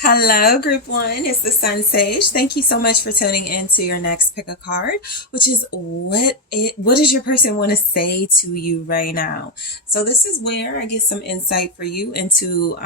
Hello, Group One. It's the SunSage. Thank you so much for tuning in to your next pick a card, which is what does your person want to say to you right now? So this is where I get some insight for you into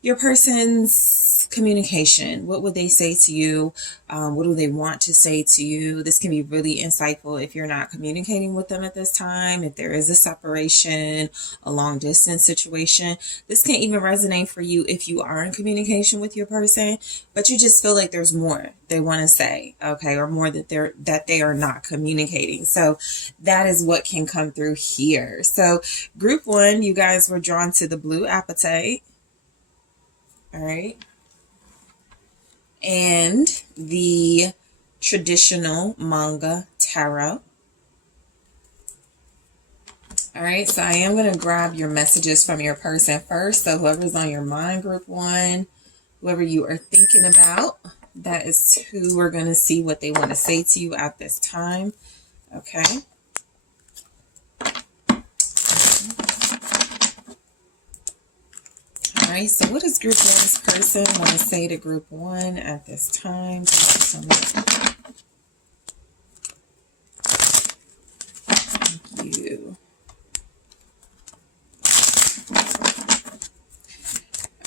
your person's communication. What would they say to you? What do they want to say to you? This can be really insightful if you're not communicating with them at this time, if there is a separation, a long distance situation. This can even resonate for you if you are in communication with your person, but you just feel like there's more they want to say, okay, or more that they are not communicating. So that is what can come through here. So Group One, you guys were drawn to the blue appetite. All right. And the traditional manga tarot. All right, so I am going to grab your messages from your person first. So whoever's on your mind, Group One, whoever you are thinking about, that is who we're going to see what they want to say to you at this time. Okay. All right, so what does Group One's person want to say to Group One at this time? Thank you so much. Thank you.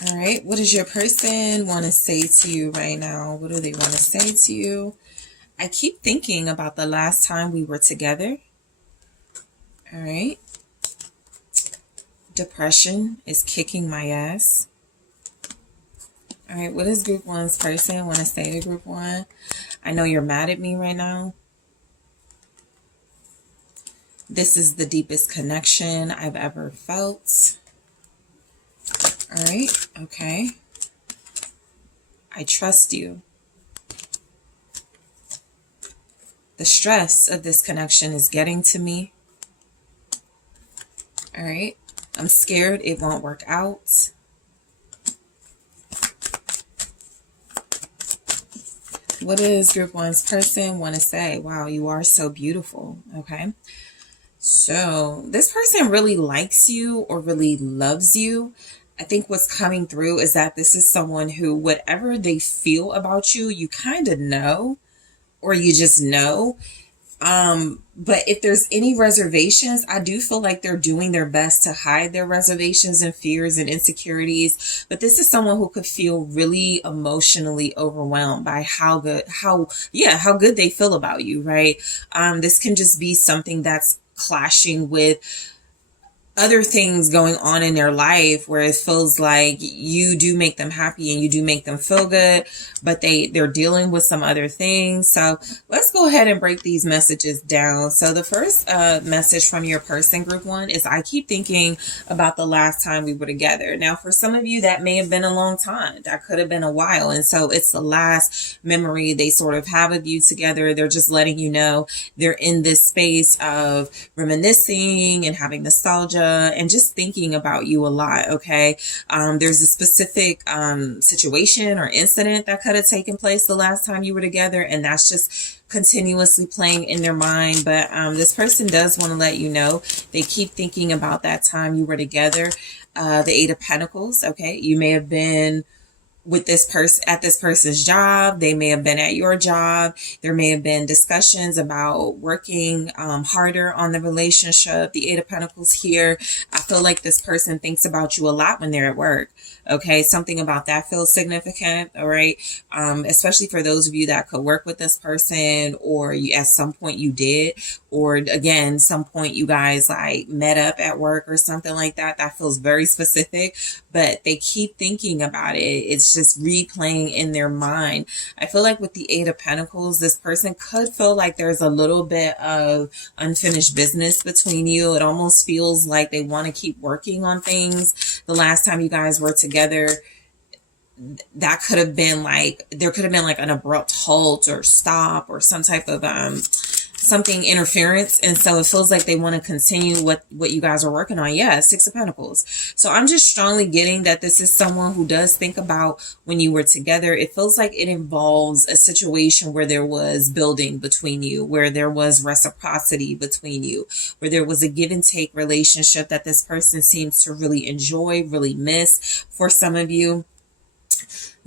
All right, what does your person want to say to you right now? What do they want to say to you? I keep thinking about the last time we were together. All right. Depression is kicking my ass. All right, what does Group One's person want to say to Group One? I know you're mad at me right now. This is the deepest connection I've ever felt. All right, okay. I trust you. The stress of this connection is getting to me. All right. I'm scared it won't work out. What does Group One's person want to say? Wow, you are so beautiful. Okay. So this person really likes you or really loves you. I think what's coming through is that this is someone who, whatever they feel about you, you kind of know, or you just know. But if there's any reservations, I do feel like they're doing their best to hide their reservations and fears and insecurities. But this is someone who could feel really emotionally overwhelmed by how good they feel about you, right? This can just be something that's clashing with other things going on in their life where it feels like you do make them happy and you do make them feel good, but they're dealing with some other things. So let's go ahead and break these messages down. So the first message from your person, Group One, is I keep thinking about the last time we were together. Now, for some of you, that may have been a long time. That could have been a while. And so it's the last memory they sort of have of you together. They're just letting you know they're in this space of reminiscing and having nostalgia and just thinking about you a lot. Okay. There's a specific situation or incident that could have taken place the last time you were together, and that's just continuously playing in their mind. But this person does want to let you know they keep thinking about that time you were together. The Eight of Pentacles. Okay. You may have been with this person at this person's job. They may have been at your job. There may have been discussions about working harder on the relationship. The Eight of Pentacles here. I feel like this person thinks about you a lot when they're at work. Okay, something about that feels significant. All right, especially for those of you that could work with this person, or you, at some point you did, or again, some point you guys like met up at work or something like that. That feels very specific, but they keep thinking about it. It's just replaying in their mind. I feel like with the Eight of Pentacles, this person could feel like there's a little bit of unfinished business between you. It almost feels like they want to keep working on things. The last time you guys were together, that could have been like, there could have been like an abrupt halt or stop or some type of something interference, and so it feels like they want to continue what you guys are working on. Yeah, Six of Pentacles. So I'm just strongly getting that this is someone who does think about when you were together. It feels like it involves a situation where there was building between you, where there was reciprocity between you, where there was a give and take relationship that this person seems to really enjoy, really miss. For some of you,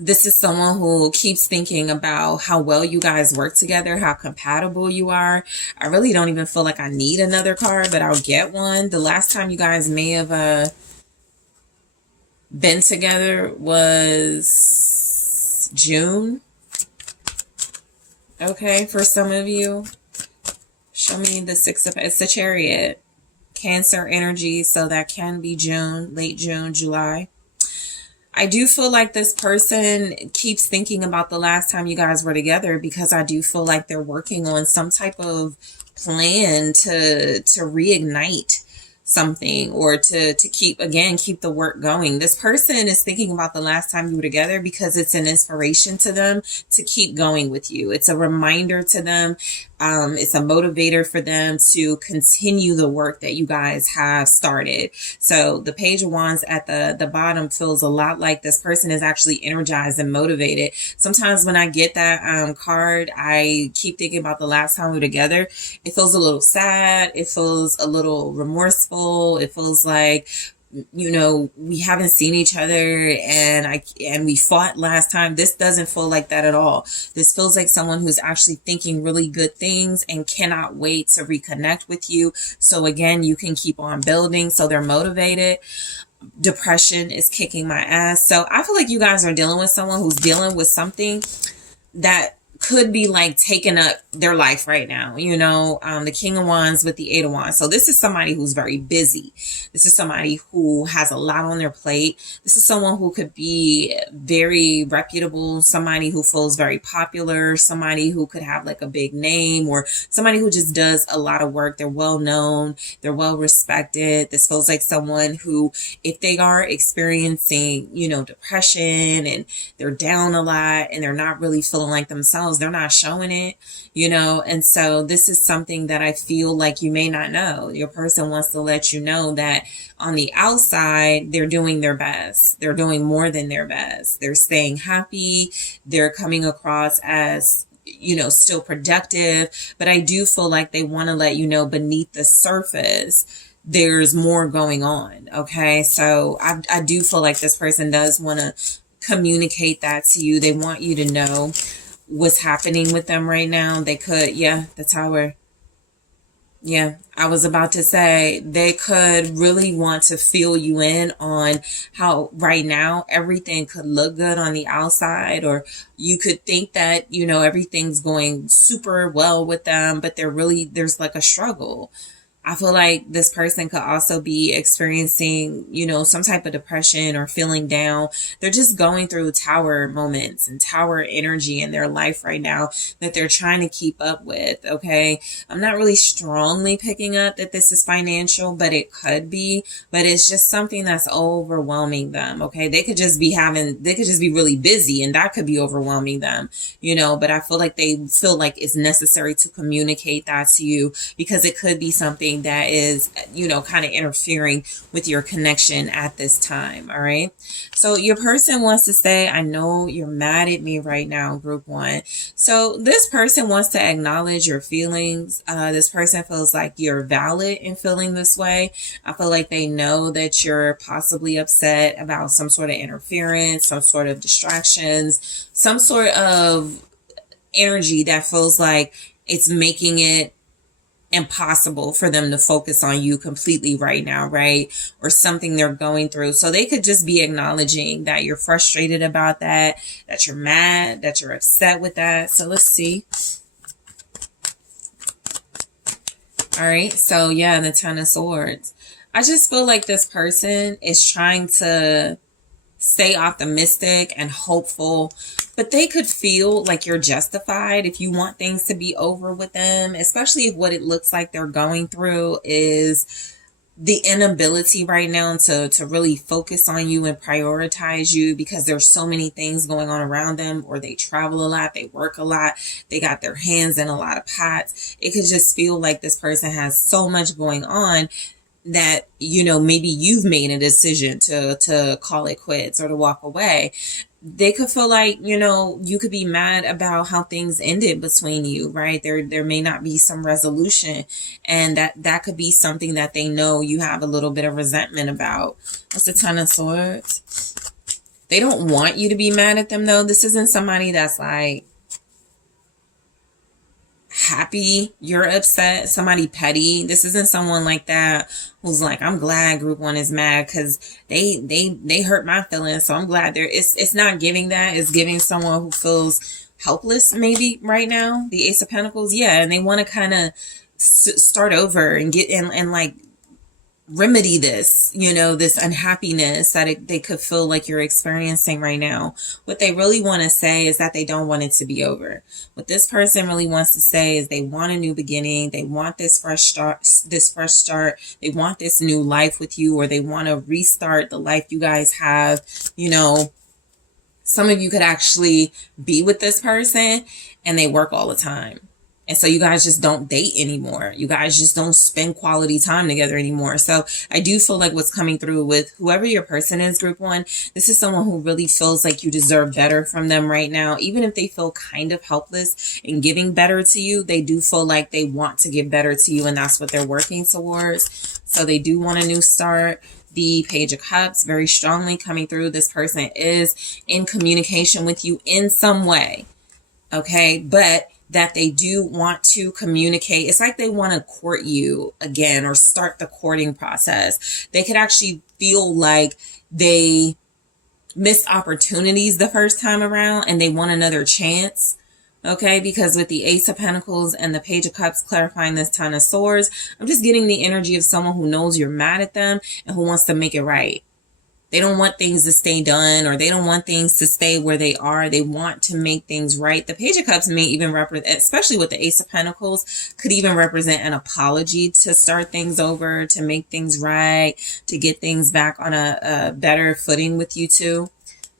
This is someone who keeps thinking about how well you guys work together, how compatible you are. I really don't even feel like I need another card, but I'll get one. The last time you guys may have been together was June. Okay, for some of you. Show me the Six of... It's the Chariot. Cancer energy, so that can be June, late June, July. I do feel like this person keeps thinking about the last time you guys were together, because I do feel like they're working on some type of plan to reignite something, or to keep the work going. This person is thinking about the last time you were together because it's an inspiration to them to keep going with you. It's a reminder to them. It's a motivator for them to continue the work that you guys have started. So the Page of Wands at the bottom feels a lot like this person is actually energized and motivated. Sometimes when I get that card, I keep thinking about the last time we were together. It feels a little sad. It feels a little remorseful. It feels like, you know, we haven't seen each other and we fought last time. This doesn't feel like that at all. This feels like someone who's actually thinking really good things and cannot wait to reconnect with you. So again, you can keep on building. So they're motivated. Depression is kicking my ass. So I feel like you guys are dealing with someone who's dealing with something that could be like taking up their life right now. You know, the King of Wands with the Eight of Wands. So this is somebody who's very busy. This is somebody who has a lot on their plate. This is someone who could be very reputable, somebody who feels very popular, somebody who could have like a big name, or somebody who just does a lot of work. They're well known. They're well respected. This feels like someone who, if they are experiencing, you know, depression and they're down a lot and they're not really feeling like themselves, they're not showing it, you know. And so this is something that I feel like you may not know. Your person wants to let you know that on the outside, they're doing their best. They're doing more than their best. They're staying happy. They're coming across as, you know, still productive. But I do feel like they want to let you know beneath the surface, there's more going on. Okay. So I do feel like this person does want to communicate that to you. They want you to know what's happening with them right now. They could, yeah, the Tower. Yeah, I was about to say they could really want to fill you in on how right now everything could look good on the outside, or you could think that, you know, everything's going super well with them, but there's like a struggle. I feel like this person could also be experiencing, you know, some type of depression or feeling down. They're just going through Tower moments and Tower energy in their life right now that they're trying to keep up with. Okay. I'm not really strongly picking up that this is financial, but it could be, but it's just something that's overwhelming them. Okay. They could just be really busy, and that could be overwhelming them, you know, but I feel like they feel like it's necessary to communicate that to you, because it could be something that is, you know, kind of interfering with your connection at this time. All right. So your person wants to say, I know you're mad at me right now, group one. So this person wants to acknowledge your feelings. This person feels like you're valid in feeling this way. I feel like they know that you're possibly upset about some sort of interference, some sort of distractions, some sort of energy that feels like it's making it impossible for them to focus on you completely right now, right? Or something they're going through. So they could just be acknowledging that you're frustrated about that you're mad, that you're upset with that. So let's see. All right. So yeah, the Ten of Swords. I just feel like this person is trying to stay optimistic and hopeful, but they could feel like you're justified if you want things to be over with them, especially if what it looks like they're going through is the inability right now to really focus on you and prioritize you, because there's so many things going on around them, or they travel a lot, they work a lot, they got their hands in a lot of pots. It could just feel like this person has so much going on that, you know, maybe you've made a decision to call it quits or to walk away. They could feel like, you know, you could be mad about how things ended between you, right? There may not be some resolution, and that could be something that they know you have a little bit of resentment about. What's the Ten of Swords? They don't want you to be mad at them, though. This isn't somebody that's like happy you're upset, somebody petty. This isn't someone like that who's like, I'm glad group one is mad because they hurt my feelings, so I'm glad they're, it's not giving that. It's giving someone who feels helpless maybe right now, the Ace of Pentacles. Yeah, and they want to kind of start over and get in and like remedy this, you know, this unhappiness that they could feel like you're experiencing right now. What they really want to say is that they don't want it to be over. What this person really wants to say is they want a new beginning. They want this fresh start. They want this new life with you, or they want to restart the life you guys have. You know, some of you could actually be with this person and they work all the time. And so you guys just don't date anymore. You guys just don't spend quality time together anymore. So I do feel like what's coming through with whoever your person is, group one, this is someone who really feels like you deserve better from them right now. Even if they feel kind of helpless in giving better to you, they do feel like they want to give better to you, and that's what they're working towards. So they do want a new start. The Page of Cups, very strongly coming through. This person is in communication with you in some way. Okay, but that they do want to communicate. It's like they want to court you again or start the courting process. They could actually feel like they missed opportunities the first time around and they want another chance. Okay, because with the Ace of Pentacles and the Page of Cups clarifying this Ten of Swords, I'm just getting the energy of someone who knows you're mad at them and who wants to make it right. They don't want things to stay done, or they don't want things to stay where they are. They want to make things right. The Page of Cups may even represent, especially with the Ace of Pentacles, could even represent an apology to start things over, to make things right, to get things back on a better footing with you two.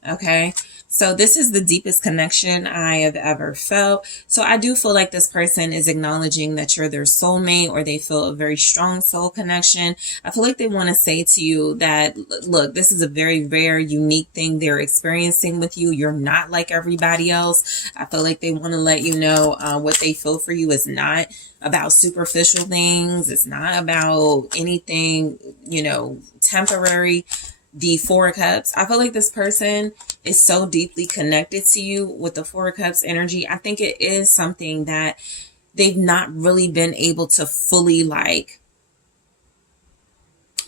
Okay. So this is the deepest connection I have ever felt. So I do feel like this person is acknowledging that you're their soulmate, or they feel a very strong soul connection. I feel like they want to say to you that, look, this is a very, very unique thing they're experiencing with you. You're not like everybody else. I feel like they want to let you know what they feel for you is not about superficial things. It's not about anything, you know, temporary. The Four of Cups, I feel like this person is so deeply connected to you with the Four of Cups energy. I think it is something that they've not really been able to fully like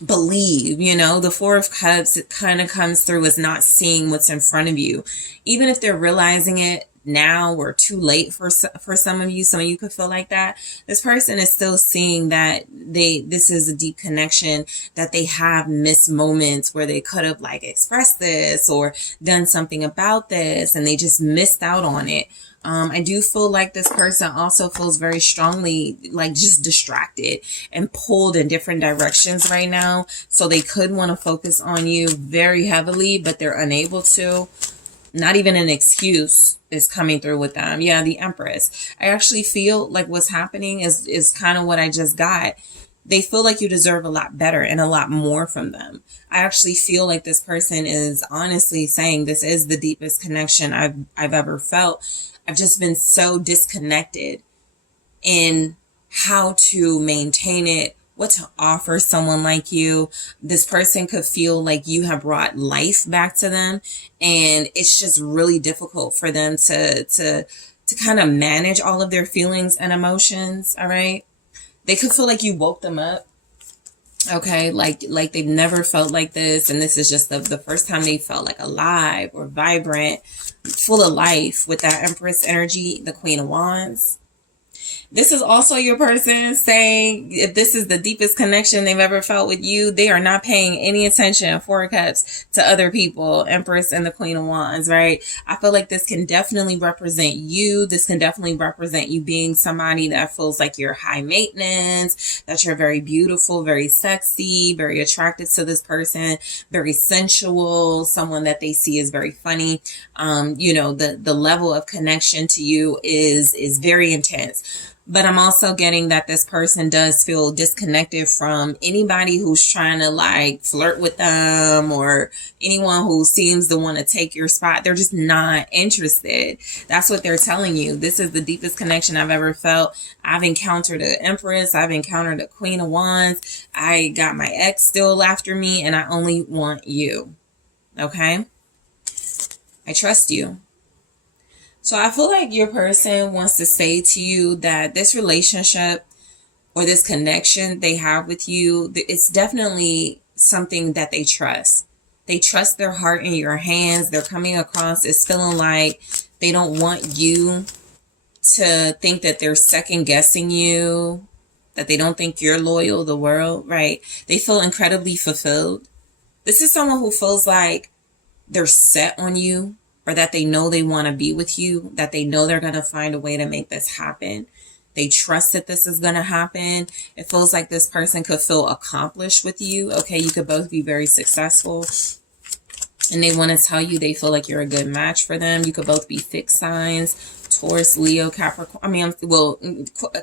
believe, you know. The Four of Cups, it kind of comes through as not seeing what's in front of you. Even if they're realizing it now or too late for some of you could feel like that. This person is still seeing that this is a deep connection, that they have missed moments where they could have like expressed this or done something about this, and they just missed out on it. I do feel like this person also feels very strongly like just distracted and pulled in different directions right now. So they could want to focus on you very heavily, but they're unable to. Not even an excuse is coming through with them. Yeah, the Empress. I actually feel like what's happening is kind of what I just got. They feel like you deserve a lot better and a lot more from them. I actually feel like this person is honestly saying this is the deepest connection I've ever felt. I've just been so disconnected in how to maintain it, what to offer someone like you. This person could feel like you have brought life back to them, and it's just really difficult for them to kind of manage all of their feelings and emotions. All right, they could feel like you woke them up. Okay, like they've never felt like this, and this is just the first time they felt like alive or vibrant, full of life with that Empress energy, the Queen of Wands. This is also your person saying if this is the deepest connection they've ever felt with you, they are not paying any attention, Four of Cups, to other people, Empress and the Queen of Wands, right? I feel like this can definitely represent you. This can definitely represent you being somebody that feels like you're high maintenance, that you're very beautiful, very sexy, very attracted to this person, very sensual, someone that they see is very funny. You know, the level of connection to you is very intense. But I'm also getting that this person does feel disconnected from anybody who's trying to like flirt with them, or anyone who seems to want to take your spot. They're just not interested. That's what they're telling you. This is the deepest connection I've ever felt. I've encountered an Empress. I've encountered a Queen of Wands. I got my ex still after me, and I only want you. Okay? I trust you. So I feel like your person wants to say to you that this relationship or this connection they have with you, it's definitely something that they trust. They trust their heart in your hands. They're coming across as feeling like they don't want you to think that they're second guessing you, that they don't think you're loyal to the world, right? They feel incredibly fulfilled. This is someone who feels like they're set on you, or that they know they want to be with you, that they know they're going to find a way to make this happen. They trust that this is going to happen. It feels like this person could feel accomplished with you. Okay, you could both be very successful. And they want to tell you they feel like you're a good match for them. You could both be fixed signs. Taurus, Leo, Capricorn. I mean, well,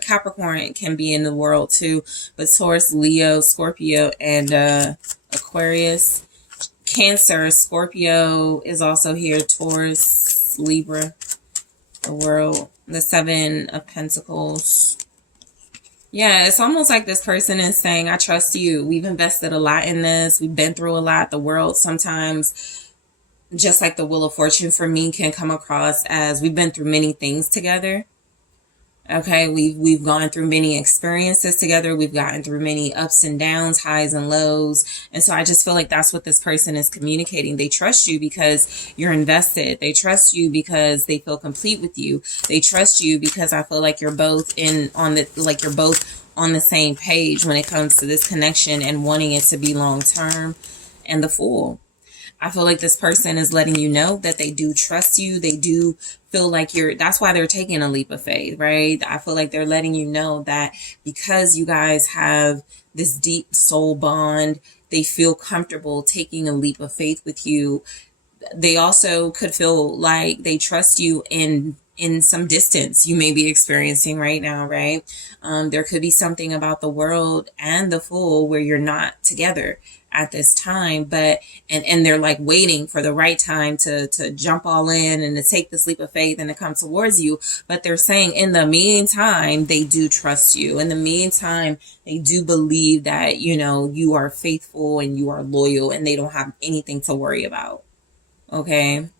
Capricorn can be in the world too. But Taurus, Leo, Scorpio, and Aquarius. Cancer, Scorpio is also here. Taurus, Libra, the world, the Seven of Pentacles. Yeah, it's almost like this person is saying, I trust you. We've invested a lot in this. We've been through a lot. The world sometimes, just like the Wheel of Fortune for me, can come across as we've been through many things together. Okay, we've gone through many experiences together. We've gotten through many ups and downs, highs and lows. And so I just feel like that's what this person is communicating. They trust you because you're invested. They trust you because they feel complete with you. They trust you because I feel like you're both on the same page when it comes to this connection and wanting it to be long term. And the Fool. I feel like this person is letting you know that they do trust you. They do feel like that's why they're taking a leap of faith, right? I feel like they're letting you know that because you guys have this deep soul bond, they feel comfortable taking a leap of faith with you. They also could feel like they trust you in some distance you may be experiencing right now, right? There could be something about the world and the Fool where you're not together at this time, but and they're like waiting for the right time to jump all in and to take this leap of faith and to come towards you. But they're saying in the meantime, they do trust you. In the meantime, they do believe that, you are faithful and you are loyal and they don't have anything to worry about. Okay.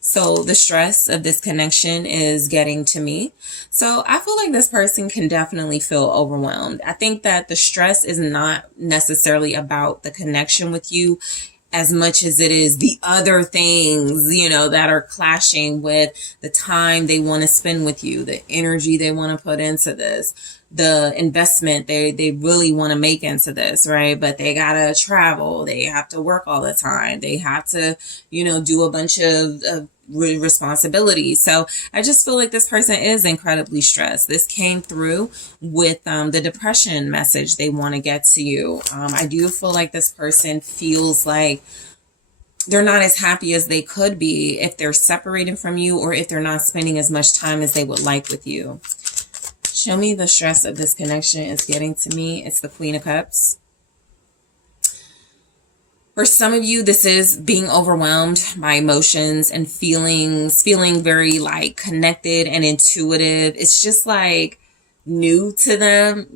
So the stress of this connection is getting to me. So I feel like this person can definitely feel overwhelmed. I think that the stress is not necessarily about the connection with you as much as it is the other things, that are clashing with the time they want to spend with you, the energy they want to put into this, the investment they really want to make into this, right? But they gotta travel, they have to work all the time, they have to, do a bunch of responsibilities. So I just feel like this person is incredibly stressed. This came through with the depression message they want to get to you. I do feel like this person feels like they're not as happy as they could be if they're separated from you or if they're not spending as much time as they would like with you. Show me the stress of this connection is getting to me. It's the Queen of Cups. For some of you, this is being overwhelmed by emotions and feelings, feeling very like connected and intuitive. It's just like new to them,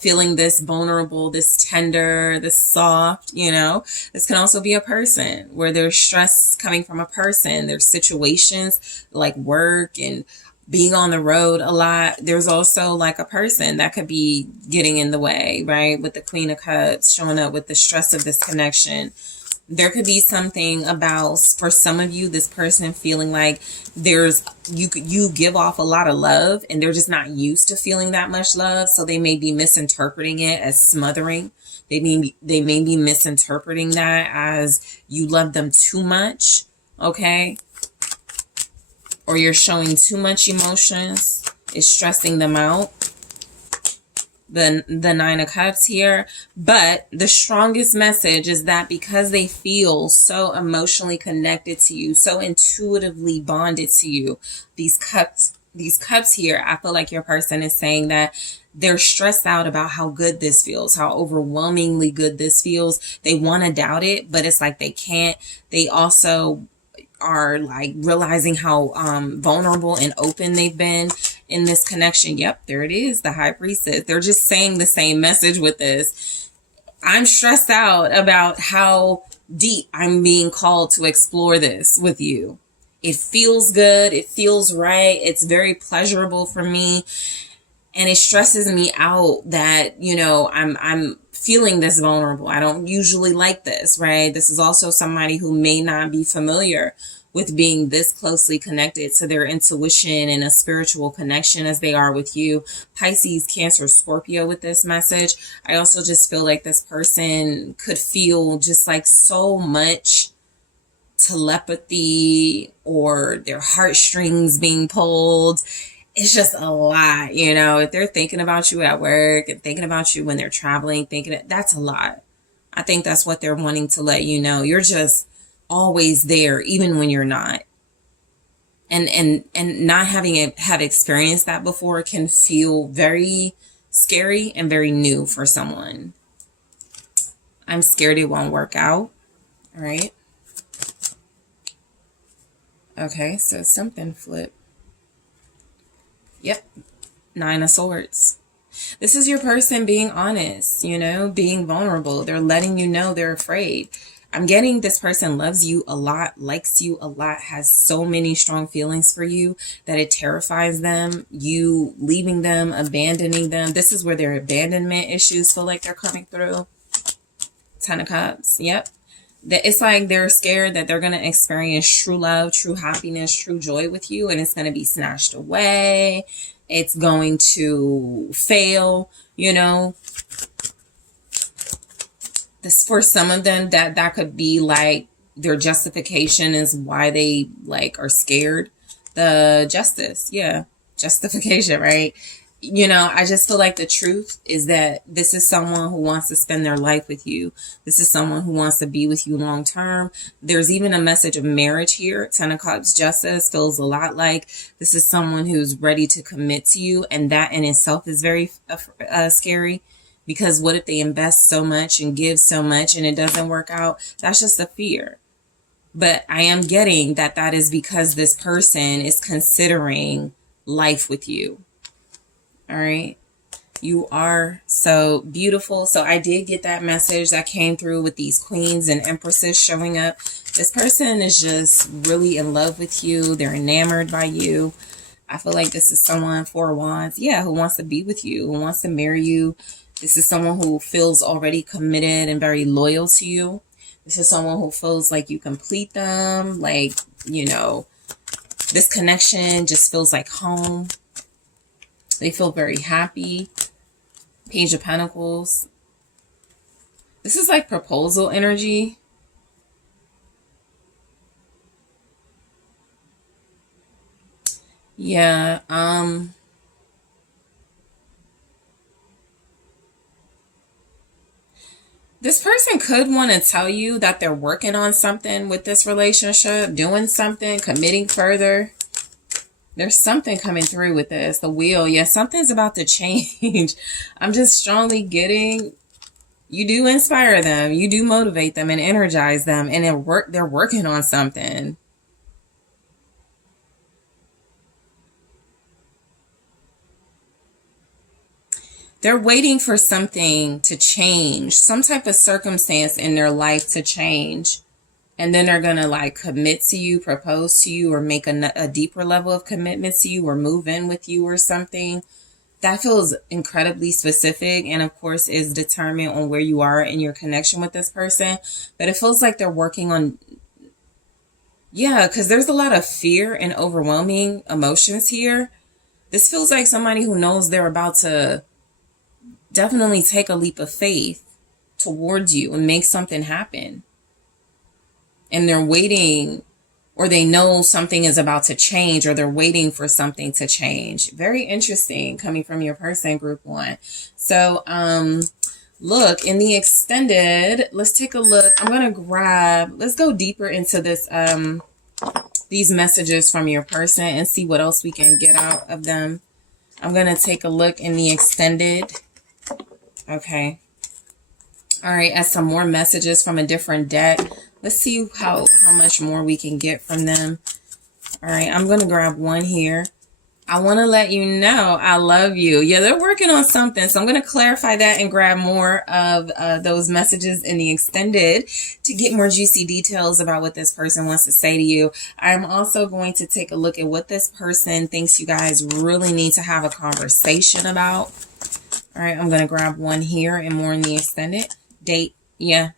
feeling this vulnerable, this tender, this soft, This can also be a person where there's stress coming from a person. There's situations like work and being on the road a lot. There's also like a person that could be getting in the way, right? With the Queen of Cups showing up with the stress of this connection. There could be something about, for some of you, this person feeling like you give off a lot of love and they're just not used to feeling that much love. So they may be misinterpreting it as smothering. They may be misinterpreting that as you love them too much. Okay. Or you're showing too much emotions, it's stressing them out. The Nine of Cups here. But the strongest message is that because they feel so emotionally connected to you, so intuitively bonded to you, these cups here, I feel like your person is saying that they're stressed out about how good this feels, how overwhelmingly good this feels. They want to doubt it, but it's like they can't. They also are like realizing how vulnerable and open they've been in this connection. Yep, there it is, the High Priestess. They're just saying the same message with this. I'm stressed out about how deep I'm being called to explore this with you. It feels good. It feels right. It's very pleasurable for me. And it stresses me out that, you know, I'm feeling this vulnerable. I don't usually like this, right? This is also somebody who may not be familiar with being this closely connected to their intuition and a spiritual connection as they are with you. Pisces, Cancer, Scorpio with this message. I also just feel like this person could feel just like so much telepathy or their heartstrings being pulled. It's just a lot, you know, if they're thinking about you at work and thinking about you when they're traveling, that's a lot. I think that's what they're wanting to let you know. You're just always there, even when you're not. And not have experienced that before can feel very scary and very new for someone. I'm scared it won't work out. All right. Okay, so something flipped. Yep. 9 of Swords. This is your person being honest, you know, being vulnerable. They're letting you know they're afraid. I'm getting this person loves you a lot, likes you a lot, has so many strong feelings for you that it terrifies them. You leaving them, abandoning them. This is where their abandonment issues feel like they're coming through. 10 of Cups. Yep. It's like they're scared that they're going to experience true love, true happiness, true joy with you, and it's going to be snatched away. It's going to fail, you know. This, for some of them, that could be like their justification is why they like are scared. The Justice, yeah, justification, right? You know, I just feel like the truth is that this is someone who wants to spend their life with you. This is someone who wants to be with you long term. There's even a message of marriage here. 10 of Cups, Justice feels a lot like this is someone who's ready to commit to you. And that in itself is very scary, because what if they invest so much and give so much and it doesn't work out? That's just a fear. But I am getting that is because this person is considering life with you. All right. You are so beautiful. So I did get that message that came through with these queens and empresses showing up. This person is just really in love with you. They're enamored by you. I feel like this is someone, 4 of Wands, yeah, who wants to be with you, who wants to marry you. This is someone who feels already committed and very loyal to you. This is someone who feels like you complete them. Like, you know, this connection just feels like home. They feel very happy. Page of Pentacles. This is like proposal energy. Yeah. This person could want to tell you that they're working on something with this relationship, doing something, committing further. There's something coming through with this. The Wheel. Yeah, something's about to change. I'm just strongly getting, you do inspire them. You do motivate them and energize them. And they're working on something. They're waiting for something to change. Some type of circumstance in their life to change. And then they're going to like commit to you, propose to you, or make a deeper level of commitment to you, or move in with you or something. That feels incredibly specific, and of course is determined on where you are in your connection with this person. But it feels like they're working on, yeah, because there's a lot of fear and overwhelming emotions here. This feels like somebody who knows they're about to definitely take a leap of faith towards you and make something happen. And they're waiting, or they know something is about to change, or they're waiting for something to change. Very interesting coming from your person, group 1. So, look, in the extended, let's take a look. I'm going to let's go deeper into this, these messages from your person and see what else we can get out of them. I'm going to take a look in the extended. Okay. All right. As some more messages from a different deck. Let's see how much more we can get from them. All right, I'm going to grab one here. I want to let you know I love you. Yeah, they're working on something. So I'm going to clarify that and grab more of those messages in the extended to get more juicy details about what this person wants to say to you. I'm also going to take a look at what this person thinks you guys really need to have a conversation about. All right, I'm going to grab one here and more in the extended. Date, yeah.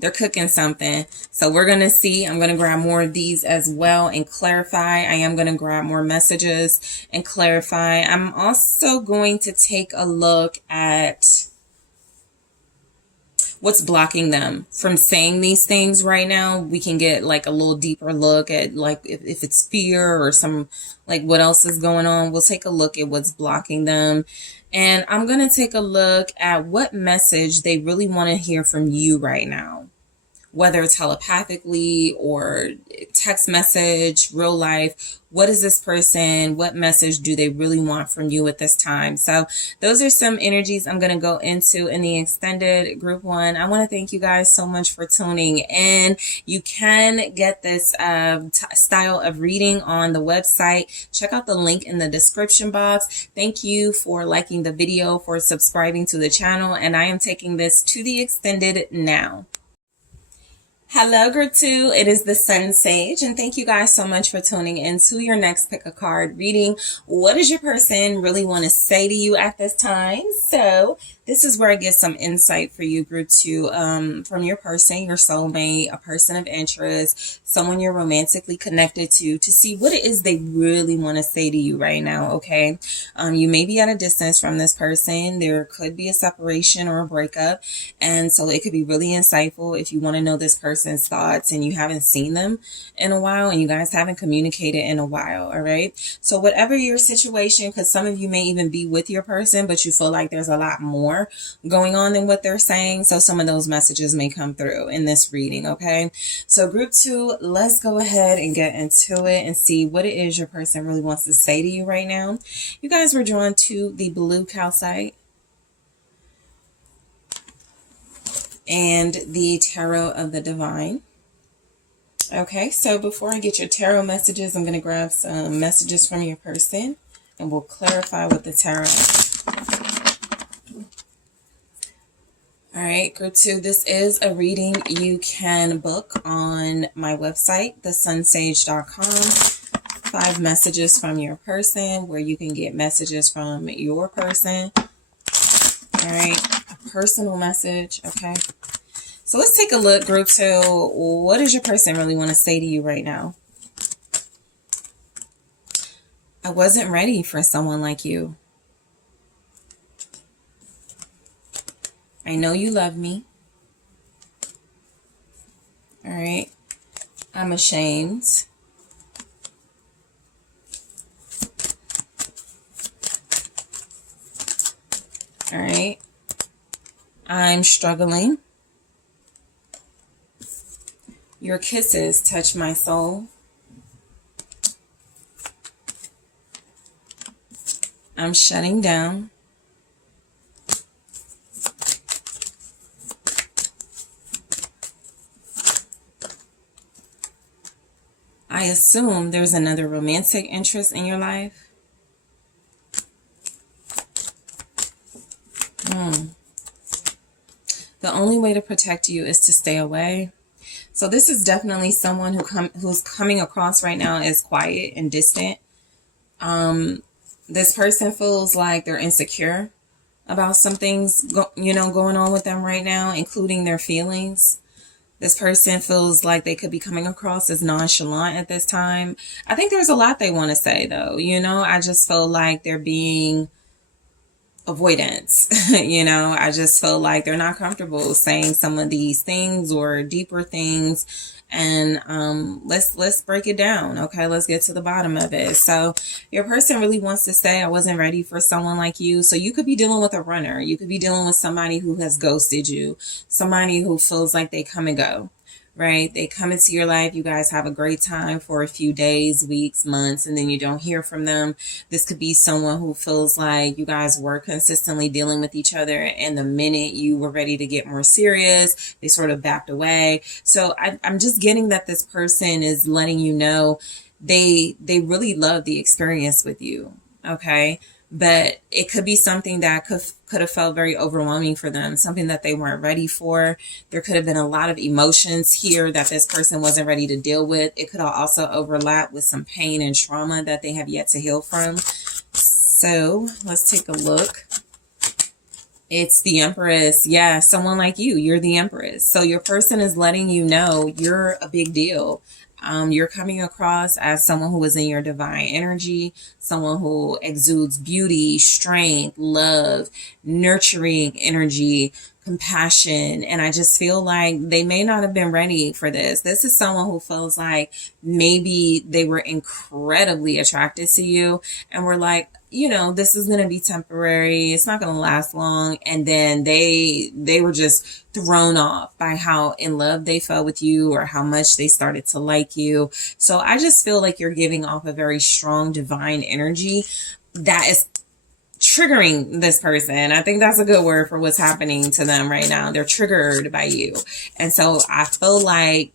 They're cooking something. So we're going to see. I'm going to grab more of these as well and clarify. I am going to grab more messages and clarify. I'm also going to take a look at what's blocking them from saying these things right now. We can get like a little deeper look at like if it's fear or some like what else is going on. We'll take a look at what's blocking them. And I'm going to take a look at what message they really want to hear from you right now, whether telepathically or text message, real life. What is this person? What message do they really want from you at this time? So those are some energies I'm going to go into in the extended group one. I want to thank you guys so much for tuning in. You can get this style of reading on the website. Check out the link in the description box. Thank you for liking the video, for subscribing to the channel, and I am taking this to the extended now. Hello, group 2. It is the Sun Sage, and thank you guys so much for tuning in to your next pick a card reading. What does your person really want to say to you at this time? So this is where I get some insight for you, group 2, from your person, your soulmate, a person of interest, someone you're romantically connected to see what it is they really want to say to you right now, okay? You may be at a distance from this person. There could be a separation or a breakup, and so it could be really insightful if you want to know this person's thoughts and you haven't seen them in a while and you guys haven't communicated in a while, all right? So whatever your situation, because some of you may even be with your person, but you feel like there's a lot more going on than what they're saying. So some of those messages may come through in this reading, okay? So group 2, let's go ahead and get into it and see what it is your person really wants to say to you right now. You guys were drawn to the blue calcite and the tarot of the divine. Okay, so before I get your tarot messages, I'm going to grab some messages from your person and we'll clarify with the tarot. All right, group 2, this is a reading you can book on my website, TheSunSage.com. 5 messages from your person where you can get messages from your person. All right, a personal message, okay? So let's take a look, group 2. What does your person really want to say to you right now? I wasn't ready for someone like you. I know you love me. All right. I'm ashamed. All right. I'm struggling. Your kisses touch my soul. I'm shutting down. I assume there's another romantic interest in your life. The only way to protect you is to stay away. So this is definitely someone who's coming across right now as quiet and distant. This person feels like they're insecure about some things, going on with them right now, including their feelings. This person feels like they could be coming across as nonchalant at this time. I think there's a lot they want to say, though. I just feel like they're being avoidance. I just feel like they're not comfortable saying some of these things or deeper things. And let's break it down. Okay, let's get to the bottom of it. So your person really wants to say, I wasn't ready for someone like you. So you could be dealing with a runner. You could be dealing with somebody who has ghosted you, somebody who feels like they come and go, right? They come into your life. You guys have a great time for a few days, weeks, months, and then you don't hear from them. This could be someone who feels like you guys were consistently dealing with each other, and the minute you were ready to get more serious, they sort of backed away. So I'm just getting that this person is letting you know they really love the experience with you. Okay. But it could be something that could have felt very overwhelming for them, something that they weren't ready for. There could have been a lot of emotions here that this person wasn't ready to deal with. It could have also overlapped with some pain and trauma that they have yet to heal from. So let's take a look. It's the Empress. Yeah, someone like you. You're the Empress. So your person is letting you know you're a big deal. You're coming across as someone who is in your divine energy, someone who exudes beauty, strength, love, nurturing energy, compassion. And I just feel like they may not have been ready for this. This is someone who feels like maybe they were incredibly attracted to you and were like, you know, this is going to be temporary. It's not going to last long. And then they were just thrown off by how in love they fell with you or how much they started to like you. So I just feel like you're giving off a very strong divine energy that is triggering this person. I think that's a good word for what's happening to them right now. They're triggered by you. And so I feel like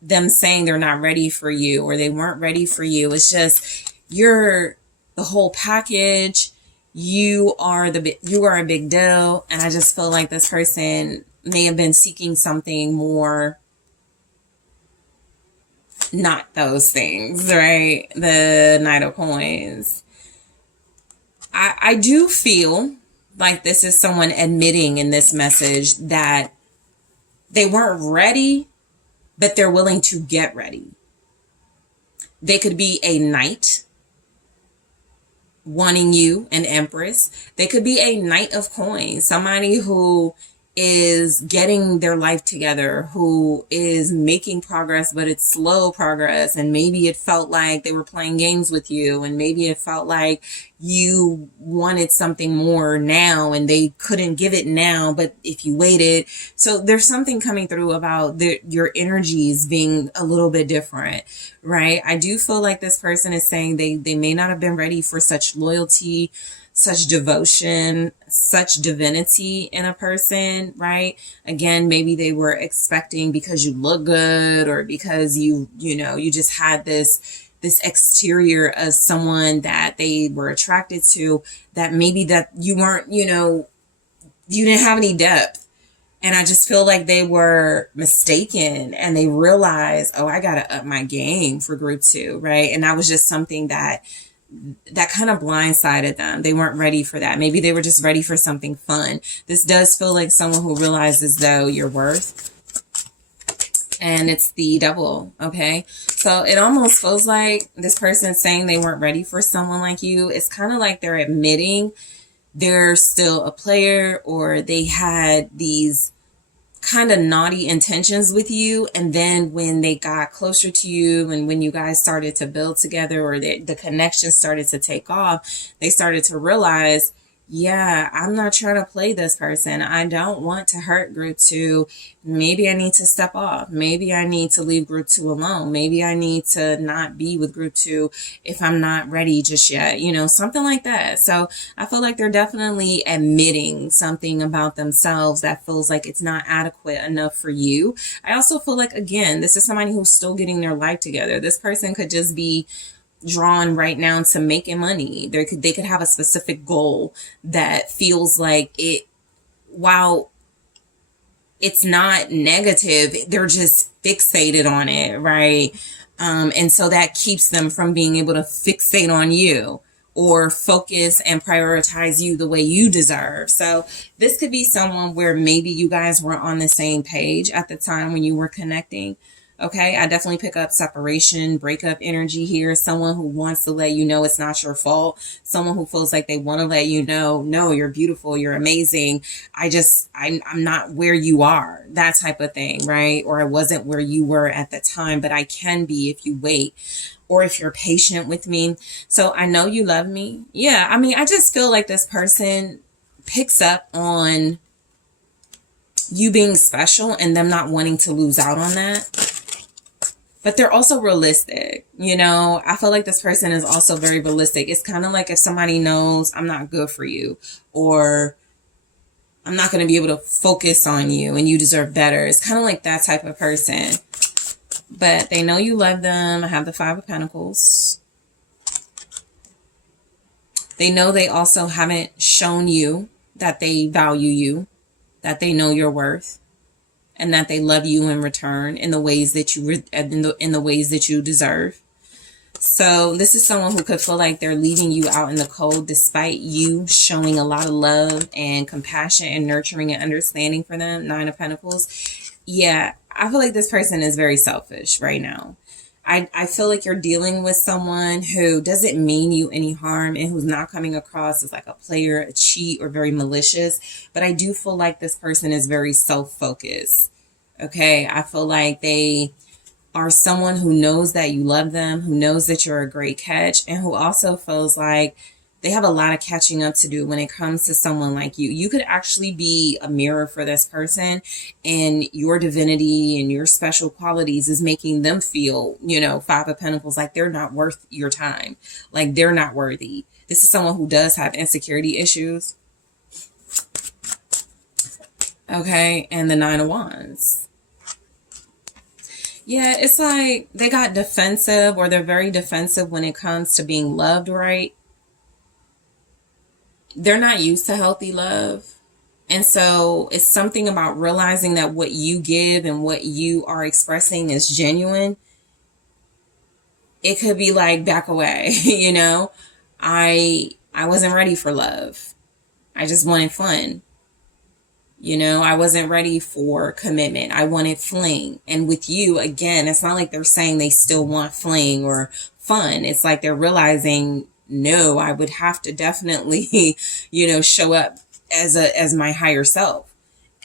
them saying they're not ready for you or they weren't ready for you, it's just you're the whole package. You are a big deal. And I just feel like this person may have been seeking something more, not those things, right? The Knight of Coins. I do feel like this is someone admitting in this message that they weren't ready, but they're willing to get ready. They could be a knight wanting you, an Empress. They could be a Knight of Coins, somebody who is getting their life together, who is making progress, but it's slow progress. And maybe it felt like they were playing games with you. And maybe it felt like you wanted something more now and they couldn't give it now, but if you waited. So there's something coming through about your energies being a little bit different, right? I do feel like this person is saying they may not have been ready for such loyalty, such devotion, such divinity in a person, right? Again, maybe they were expecting because you look good or because you just had this exterior of someone that they were attracted to, that maybe that you weren't, you didn't have any depth. And I just feel like they were mistaken and they realized, oh, I got to up my game for group 2, right? And that was just something that kind of blindsided them. They weren't ready for that. Maybe they were just ready for something fun. This does feel like someone who realizes, though, your worth. And it's the Devil, okay? So it almost feels like this person saying they weren't ready for someone like you. It's kind of like they're admitting they're still a player, or they had these kind of naughty intentions with you, and then when they got closer to you and when you guys started to build together, or the connection started to take off, they started to realize, yeah, I'm not trying to play this person. I don't want to hurt group 2. Maybe I need to step off. Maybe I need to leave group 2 alone. Maybe I need to not be with group 2 if I'm not ready just yet, something like that. So I feel like they're definitely admitting something about themselves that feels like it's not adequate enough for you. I also feel like, again, this is somebody who's still getting their life together. This person could just be drawn right now to making money. They could have a specific goal that feels like it, while it's not negative, they're just fixated on it, right? And so that keeps them from being able to fixate on you or focus and prioritize you the way you deserve. So this could be someone where maybe you guys were on the same page at the time when you were connecting. Okay, I definitely pick up separation, breakup energy here. Someone who wants to let you know it's not your fault. Someone who feels like they want to let you know, no, you're beautiful, you're amazing. I'm not where you are, that type of thing, right? Or I wasn't where you were at the time, but I can be if you wait, or if you're patient with me. So I know you love me. Yeah, I mean, I just feel like this person picks up on you being special and them not wanting to lose out on that. But they're also realistic. I feel like this person is also very realistic. It's kind of like if somebody knows I'm not good for you, or I'm not going to be able to focus on you and you deserve better. It's kind of like that type of person. But they know you love them. I have the Five of Pentacles. They know they also haven't shown you that they value you, that they know your worth, and that they love you in return in the ways that you in the ways that you deserve. So this is someone who could feel like they're leaving you out in the cold despite you showing a lot of love and compassion and nurturing and understanding for them. Nine of Pentacles. Yeah, I feel like this person is very selfish right now. I feel like you're dealing with someone who doesn't mean you any harm and who's not coming across as like a player, a cheat, or very malicious. But I do feel like this person is very self-focused. Okay, I feel like they are someone who knows that you love them, who knows that you're a great catch, and who also feels like they have a lot of catching up to do when it comes to someone like you. You could actually be a mirror for this person, and your divinity and your special qualities is making them feel, you know, Five of Pentacles, like they're not worth your time, like they're not worthy. This is someone who does have insecurity issues. Okay, and the Nine of Wands. Yeah, it's like they got defensive, or they're very defensive when it comes to being loved right. They're not used to healthy love. And so it's something about realizing that what you give and what you are expressing is genuine. It could be like, back away, you know, I wasn't ready for love. I just wanted fun. You know, I wasn't ready for commitment. I wanted fling. And with you, again, it's not like they're saying they still want fling or fun. It's like they're realizing, no, I would have to definitely, you know, show up as my higher self.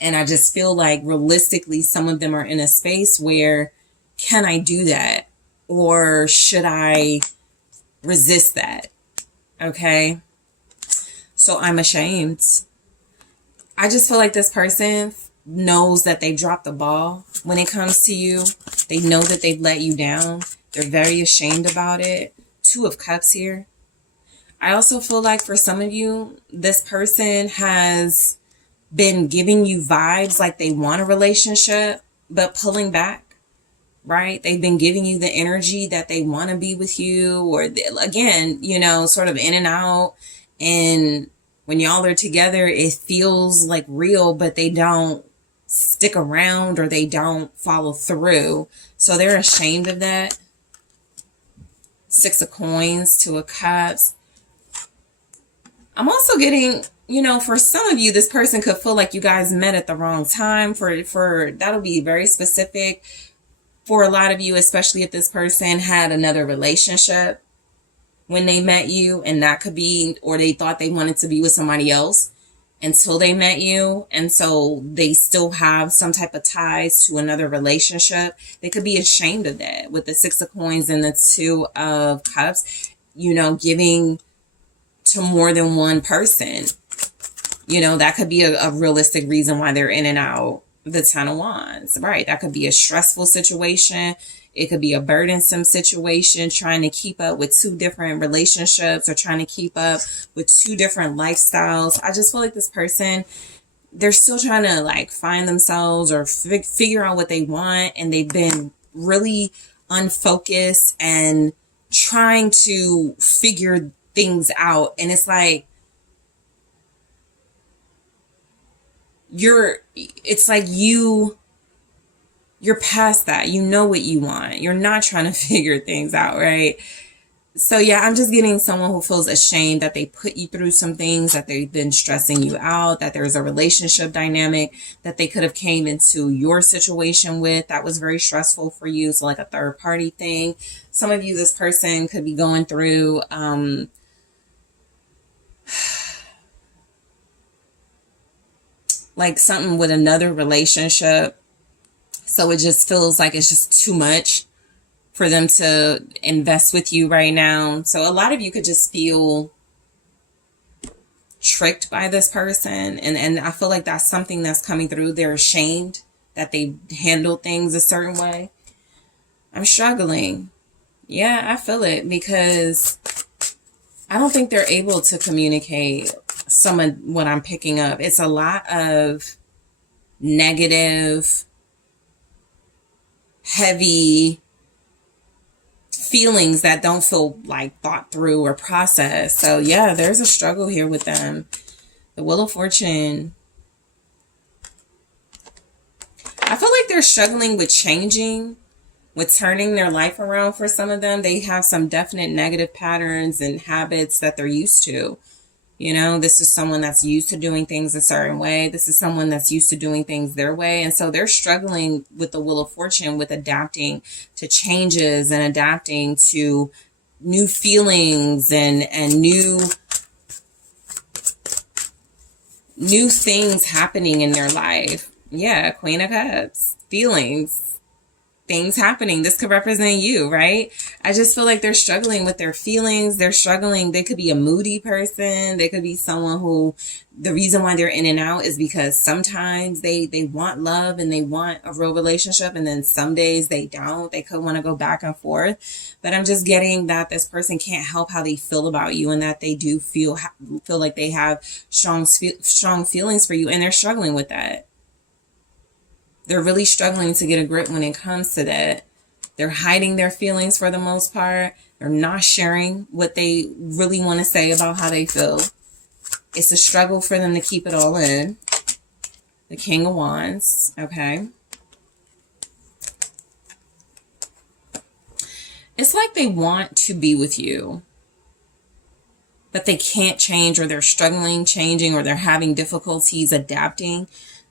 And I just feel like realistically, some of them are in a space where, can I do that? Or should I resist that? Okay. So I'm ashamed. I just feel like this person knows that they dropped the ball when it comes to you. They know that they've let you down. They're very ashamed about it. Two of Cups here. I also feel like for some of you, this person has been giving you vibes like they want a relationship, but pulling back, right? They've been giving you the energy that they want to be with you, or again, you know, sort of in and out. And when y'all are together, it feels like real, but they don't stick around or they don't follow through. So they're ashamed of that. Six of Coins, Two of Cups. I'm also getting, you know, for some of you, this person could feel like you guys met at the wrong time. For that'll be very specific for a lot of you, especially if this person had another relationship when they met you, and that could be, or they thought they wanted to be with somebody else until they met you, and so they still have some type of ties to another relationship. They could be ashamed of that with the Six of Coins and the Two of Cups, you know, giving to more than one person. You know, that could be a realistic reason why they're in and out. The Ten of Wands, right? That could be a stressful situation. It could be a burdensome situation, trying to keep up with two different relationships or trying to keep up with two different lifestyles. I just feel like this person, they're still trying to like find themselves or figure out what they want. And they've been really unfocused and trying to figure things out. And it's like, you're past that. You know what you want. You're not trying to figure things out, right? So yeah, I'm just getting someone who feels ashamed that they put you through some things, that they've been stressing you out, that there's a relationship dynamic that they could have came into your situation with that was very stressful for you. So like a third party thing. Some of you, this person could be going through like something with another relationship. So it just feels like it's just too much for them to invest with you right now. So a lot of you could just feel tricked by this person. And I feel like that's something that's coming through. They're ashamed that they handled things a certain way. I'm struggling. Yeah, I feel it, because I don't think they're able to communicate some of what I'm picking up. It's a lot of negative, heavy feelings that don't feel like thought through or processed. So yeah, there's a struggle here with them. The Wheel of Fortune. I feel like they're struggling with changing, with turning their life around. For some of them, they have some definite negative patterns and habits that they're used to. You know, this is someone that's used to doing things a certain way. This is someone that's used to doing things their way. And so they're struggling with the Wheel of Fortune, with adapting to changes and adapting to new feelings and new things happening in their life. Yeah, Queen of Cups, feelings. Things happening. This could represent you, right? I just feel like they're struggling with their feelings. They're struggling. They could be a moody person. They could be someone who, the reason why they're in and out is because sometimes they want love and they want a real relationship, and then some days they don't. They could want to go back and forth. But I'm just getting that this person can't help how they feel about you, and that they do feel like they have strong feelings for you, and they're struggling with that. They're really struggling to get a grip when it comes to that. They're hiding their feelings for the most part. They're not sharing what they really want to say about how they feel. It's a struggle for them to keep it all in. The King of Wands, okay? It's like they want to be with you, but they can't change, or they're struggling changing, or they're having difficulties adapting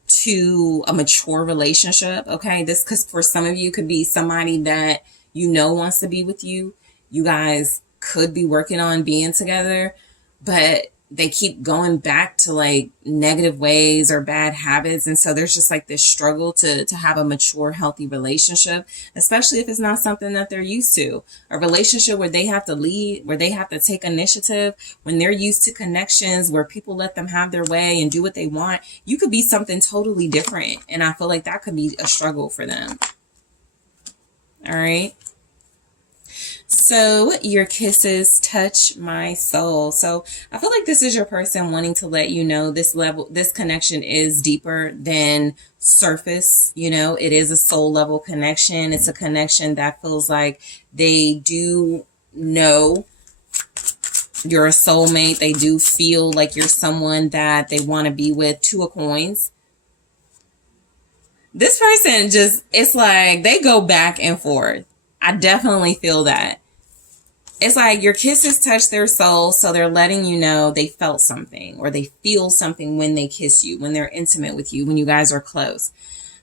to a mature relationship. Okay, this, because for some of you, could be somebody that you know wants to be with you. You guys could be working on being together, but they keep going back to like negative ways or bad habits. And so there's just like this struggle to have a mature, healthy relationship, especially if it's not something that they're used to. A relationship where they have to lead, where they have to take initiative, when they're used to connections where people let them have their way and do what they want. You could be something totally different. And I feel like that could be a struggle for them. All right. So your kisses touch my soul. So I feel like this is your person wanting to let you know this connection is deeper than surface. You know, it is a soul level connection. It's a connection that feels like they do know you're a soulmate. They do feel like you're someone that they want to be with. Two of Coins. This person just, it's like they go back and forth. I definitely feel that. It's like your kisses touch their soul, so they're letting you know they felt something, or they feel something when they kiss you, when they're intimate with you, when you guys are close.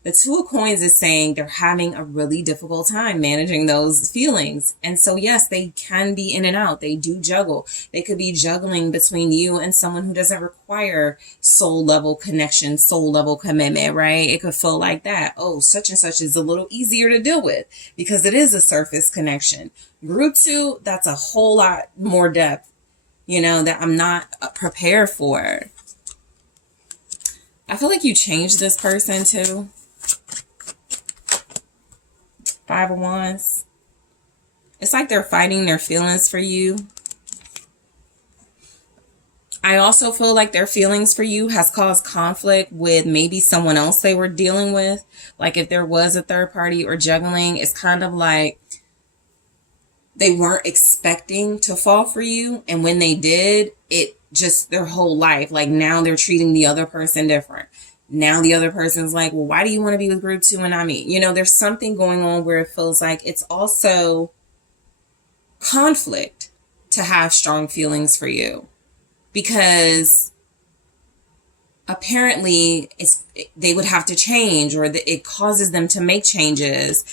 The Two of Coins is saying they're having a really difficult time managing those feelings. And so, yes, they can be in and out. They do juggle. They could be juggling between you and someone who doesn't require soul level connection, soul level commitment, right? It could feel like that. Oh, such and such is a little easier to deal with because it is a surface connection. Group 2, that's a whole lot more depth, you know, that I'm not prepared for. I feel like you changed this person too. 5 of Wands. It's like they're fighting their feelings for you. I also feel like their feelings for you has caused conflict with maybe someone else they were dealing with. Like if there was a third party or juggling, it's kind of like they weren't expecting to fall for you. And when they did, it just their whole life, like now they're treating the other person different. Now the other person's like, well, why do you want to be with group 2 and not me? You know, there's something going on where it feels like it's also conflict to have strong feelings for you, because apparently they would have to change, or it causes them to make changes.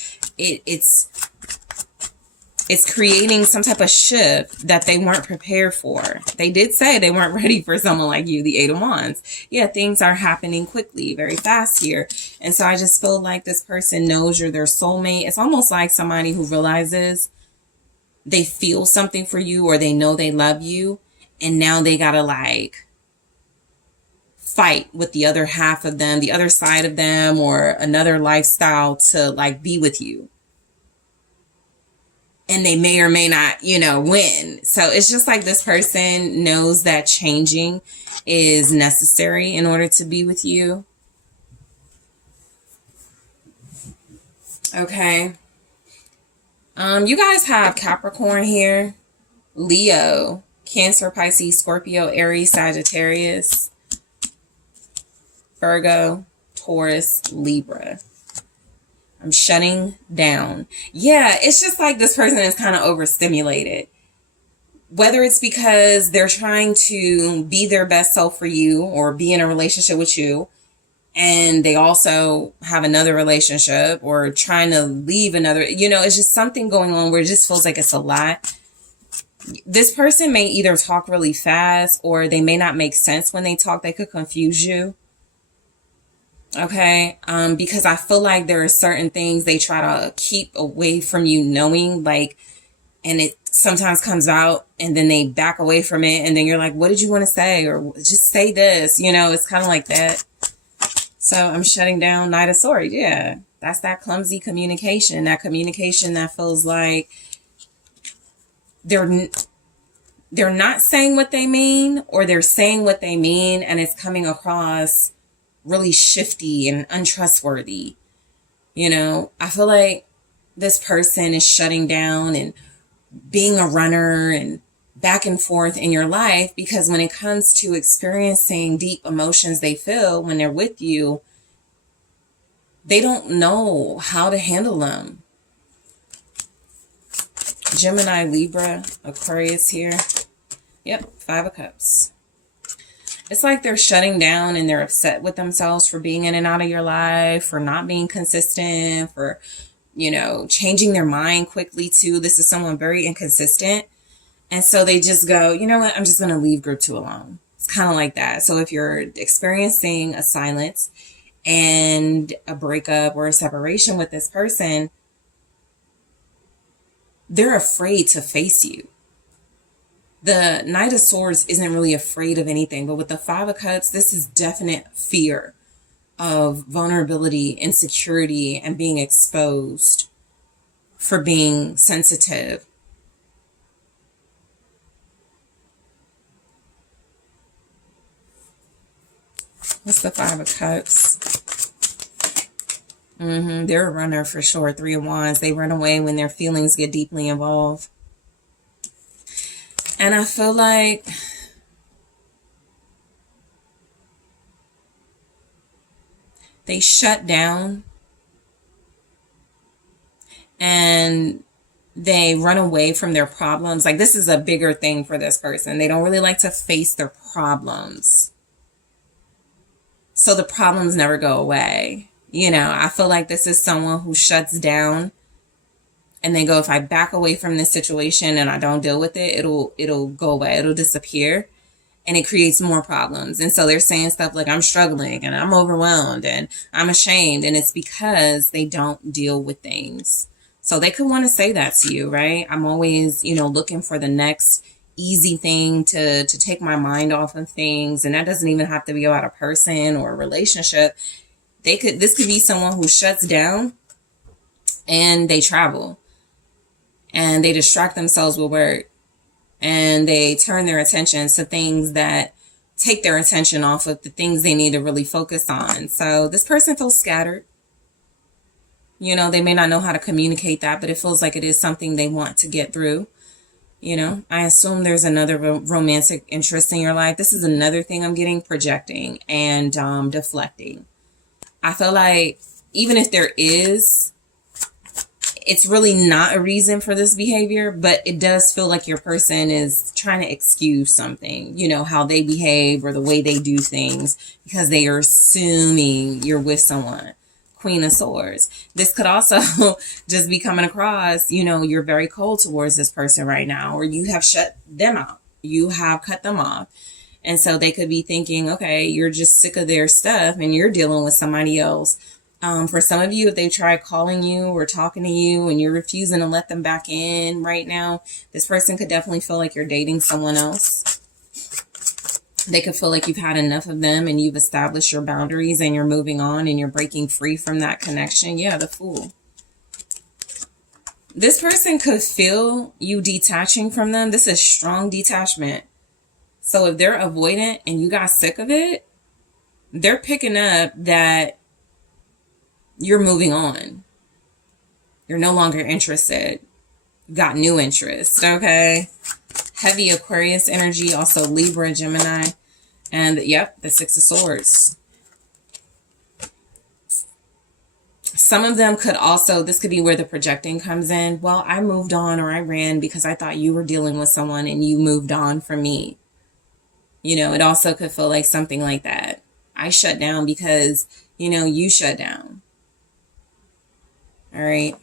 It's creating some type of shift that they weren't prepared for. They did say they weren't ready for someone like you, the 8 of Wands. Yeah, things are happening quickly, very fast here. And so I just feel like this person knows you're their soulmate. It's almost like somebody who realizes they feel something for you, or they know they love you. And now they gotta like fight with the other half of them, the other side of them, or another lifestyle to like be with you. And they may or may not, you know, win. So it's just like this person knows that changing is necessary in order to be with you. Okay. You guys have Capricorn here, Leo, Cancer, Pisces, Scorpio, Aries, Sagittarius, Virgo, Taurus, Libra. I'm shutting down. Yeah, it's just like this person is kind of overstimulated. Whether it's because they're trying to be their best self for you or be in a relationship with you, and they also have another relationship or trying to leave another, it's just something going on where it just feels like it's a lot. This person may either talk really fast or they may not make sense when they talk. They could confuse you. Okay. Because I feel like there are certain things they try to keep away from you knowing, like, and it sometimes comes out and then they back away from it. And then you're like, what did you want to say? Or just say this, it's kind of like that. So I'm shutting down Knight of Swords. Yeah, that's that clumsy communication. That communication that feels like they're not saying what they mean, or they're saying what they mean and it's coming across really shifty and untrustworthy. I feel like this person is shutting down and being a runner and back and forth in your life, because when it comes to experiencing deep emotions they feel when they're with you, they don't know how to handle them. Gemini, Libra, Aquarius here. Yep, 5 of Cups. It's like they're shutting down and they're upset with themselves for being in and out of your life, for not being consistent, for, changing their mind quickly too. This is someone very inconsistent. And so they just go, you know what, I'm just going to leave group 2 alone. It's kind of like that. So if you're experiencing a silence and a breakup or a separation with this person, they're afraid to face you. The Knight of Swords isn't really afraid of anything, but with the 5 of Cups, this is definite fear of vulnerability, insecurity, and being exposed for being sensitive. What's the 5 of Cups? They're a runner for sure. 3 of Wands. They run away when their feelings get deeply involved. And I feel like they shut down and they run away from their problems. Like, this is a bigger thing for this person. They don't really like to face their problems. So the problems never go away. I feel like this is someone who shuts down and they go, if I back away from this situation and I don't deal with it, it'll go away. It'll disappear, and it creates more problems. And so they're saying stuff like, I'm struggling and I'm overwhelmed and I'm ashamed. And it's because they don't deal with things. So they could want to say that to you, right? I'm always, looking for the next easy thing to take my mind off of things. And that doesn't even have to be about a person or a relationship. This could be someone who shuts down and they travel and they distract themselves with work and they turn their attention to things that take their attention off of the things they need to really focus on. So this person feels scattered. They may not know how to communicate that, but it feels like it is something they want to get through. I assume there's another romantic interest in your life. This is another thing I'm getting, projecting and deflecting. I feel like even if there is, it's really not a reason for this behavior, but it does feel like your person is trying to excuse something, how they behave or the way they do things, because they are assuming you're with someone. Queen of Swords. This could also just be coming across, you're very cold towards this person right now, or you have shut them out. You have cut them off. And so they could be thinking, okay, you're just sick of their stuff and you're dealing with somebody else. For some of you, if they try calling you or talking to you and you're refusing to let them back in right now, this person could definitely feel like you're dating someone else. They could feel like you've had enough of them and you've established your boundaries and you're moving on and you're breaking free from that connection. Yeah, the Fool. This person could feel you detaching from them. This is strong detachment. So if they're avoidant and you got sick of it, they're picking up that you're moving on. You're no longer interested. You got new interest, okay? Heavy Aquarius energy, also Libra, Gemini. And yep, the Six of Swords. Some of them could also, this could be where the projecting comes in. Well, I moved on or I ran because I thought you were dealing with someone and you moved on from me. You know, it also could feel like something like that. I shut down because, you know, you shut down. All right.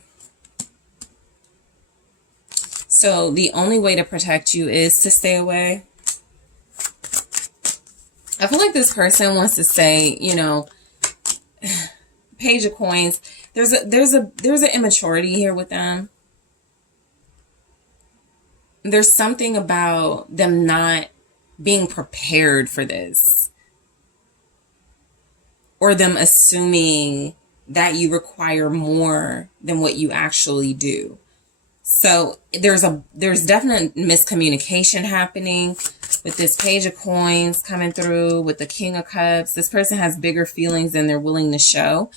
So the only way to protect you is to stay away. I feel like this person wants to say, you know, Page of Coins. There's an immaturity here with them. There's something about them not being prepared for this, or them assuming that you require more than what you actually do. So there's definite miscommunication happening with this Page of Coins coming through with the King of Cups. This person has bigger feelings than they're willing to show.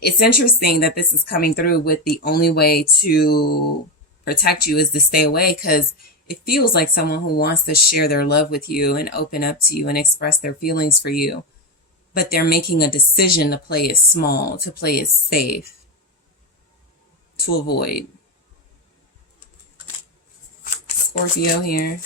It's interesting that this is coming through with the only way to protect you is to stay away, because it feels like someone who wants to share their love with you and open up to you and express their feelings for you. But they're making a decision to play it small, to play it safe, to avoid. Scorpio here.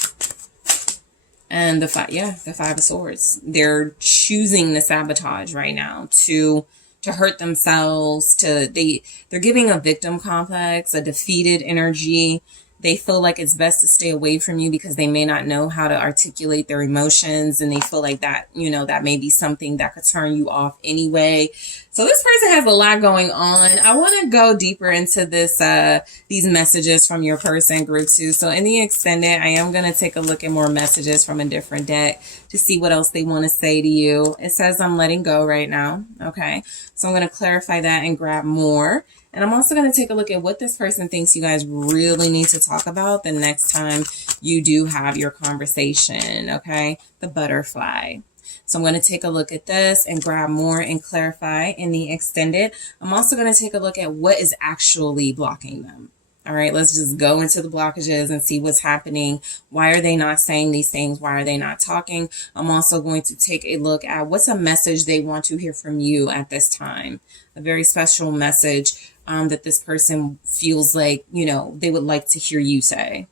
And the Five of Swords. They're choosing to sabotage right now, to hurt themselves, they're giving a victim complex, a defeated energy. They feel like it's best to stay away from you because they may not know how to articulate their emotions, and they feel like that, you know, that may be something that could turn you off anyway. So this person has a lot going on. I want to go deeper into these messages from your person, group 2. So in the extended, I am going to take a look at more messages from a different deck to see what else they want to say to you. It says I'm letting go right now. Okay. So I'm going to clarify that and grab more. And I'm also going to take a look at what this person thinks you guys really need to talk about the next time you do have your conversation, okay? The Butterfly. So I'm going to take a look at this and grab more and clarify in the extended. I'm also going to take a look at what is actually blocking them. All right, let's just go into the blockages and see what's happening. Why are they not saying these things? Why are they not talking? I'm also going to take a look at what's a message they want to hear from you at this time. A very special message that this person feels like, you know, they would like to hear you say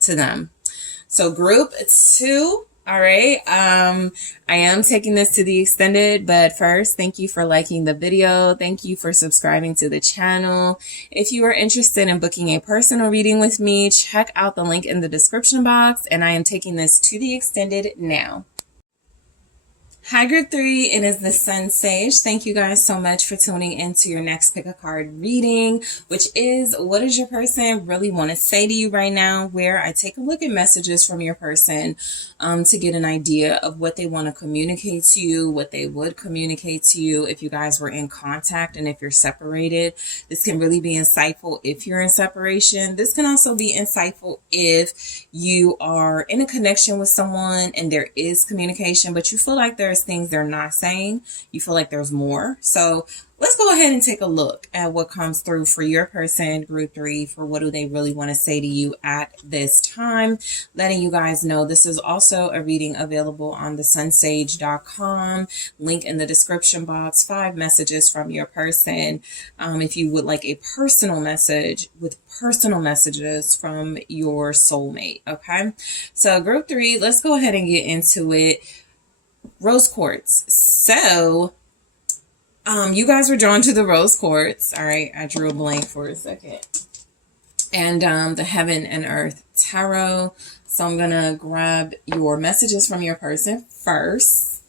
to them. So group 2. All right. I am taking this to the extended, but first, thank you for liking the video. Thank you for subscribing to the channel. If you are interested in booking a personal reading with me, check out the link in the description box, and I am taking this to the extended now. Hi group 3, it is the SunSage. Thank you guys so much for tuning into your next pick a card reading, which is what does your person really want to say to you right now, where I take a look at messages from your person to get an idea of what they want to communicate to you, what they would communicate to you if you guys were in contact and if you're separated. This can really be insightful if you're in separation. This can also be insightful if you are in a connection with someone and there is communication, but you feel like there's things they're not saying. You feel like there's more. So let's go ahead and take a look at what comes through for your person, group 3, for what do they really want to say to you at this time. Letting you guys know this is also a reading available on TheSunSage.com. Link in the description box. 5 messages from your person. If you would like a personal message with personal messages from your soulmate. Okay. So group 3, let's go ahead and get into it. Rose quartz. So you guys were drawn to the rose quartz. All right, I drew a blank for a second. And the Heaven and Earth Tarot. So I'm gonna grab your messages from your person first,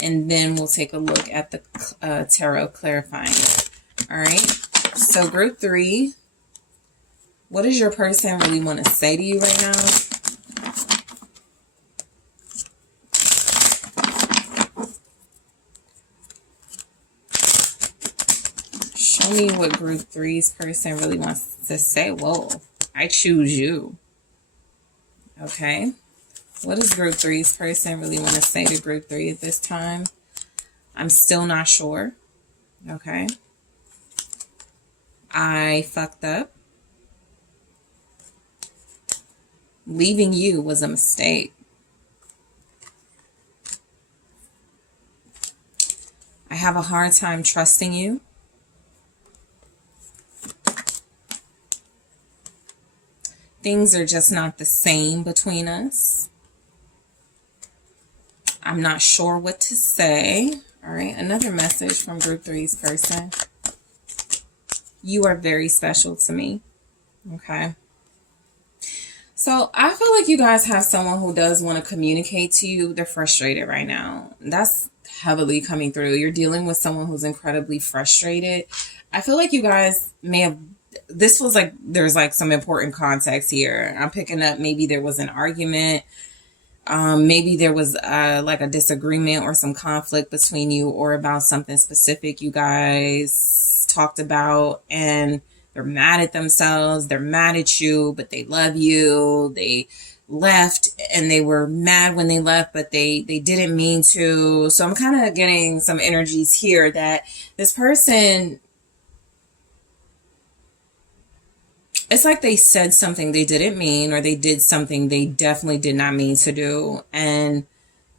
and then we'll take a look at the tarot clarifying it. All right. So group 3, what does your person really want to say to you right now? Show me what group 3's person really wants to say. Whoa, I choose you. Okay. What does group 3's person really want to say to group 3 at this time? I'm still not sure. Okay. I fucked up. Leaving you was a mistake. I have a hard time trusting you. Things are just not the same between us. I'm not sure what to say. All right, another message from Group 3's person. You are very special to me. Okay. So I feel like you guys have someone who does want to communicate to you. They're frustrated right now. That's heavily coming through. You're dealing with someone who's incredibly frustrated. I feel like you guys may have, this feels like there's like some important context here. I'm picking up maybe there was an argument. Maybe there was like a disagreement or some conflict between you or about something specific you guys talked about, and they're mad at themselves. They're mad at you, but they love you. They left and they were mad when they left, but they didn't mean to. So I'm kind of getting some energies here that this person, it's like they said something they didn't mean, or they did something they definitely did not mean to do. And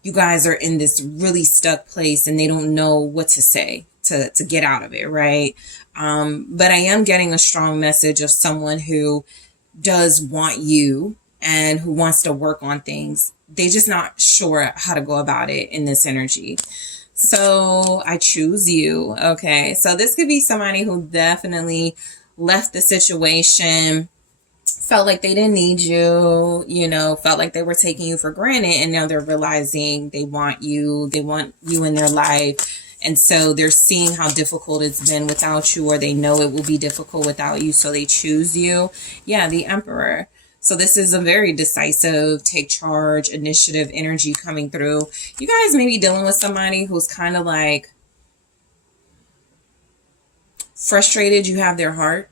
you guys are in this really stuck place and they don't know what to say to get out of it, right? But I am getting a strong message of someone who does want you and who wants to work on things. They're just not sure how to go about it in this energy. So I choose you. Okay. So this could be somebody who definitely left the situation, felt like they didn't need you, you know, felt like they were taking you for granted, and now they're realizing they want you in their life. And so they're seeing how difficult it's been without you, or they know it will be difficult without you, so they choose you. Yeah, the Emperor. So this is a very decisive, take charge, initiative energy coming through. You guys may be dealing with somebody who's kind of like frustrated you have their heart.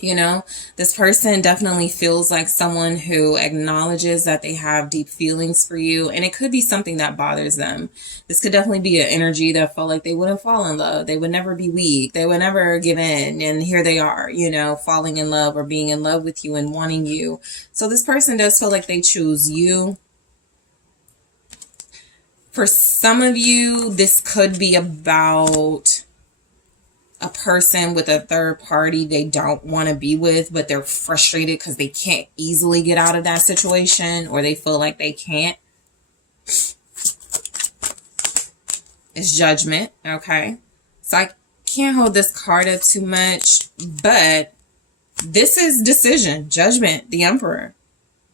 You know, this person definitely feels like someone who acknowledges that they have deep feelings for you, and it could be something that bothers them. This could definitely be an energy that felt like they wouldn't fall in love. They would never be weak. They would never give in. And here they are, you know, falling in love or being in love with you and wanting you. So this person does feel like they choose you. For some of you, this could be about a person with a third party they don't want to be with, but they're frustrated because they can't easily get out of that situation, or they feel like they can't. It's Judgment. Okay. So I can't hold this card up too much, but this is decision, Judgment, the Emperor.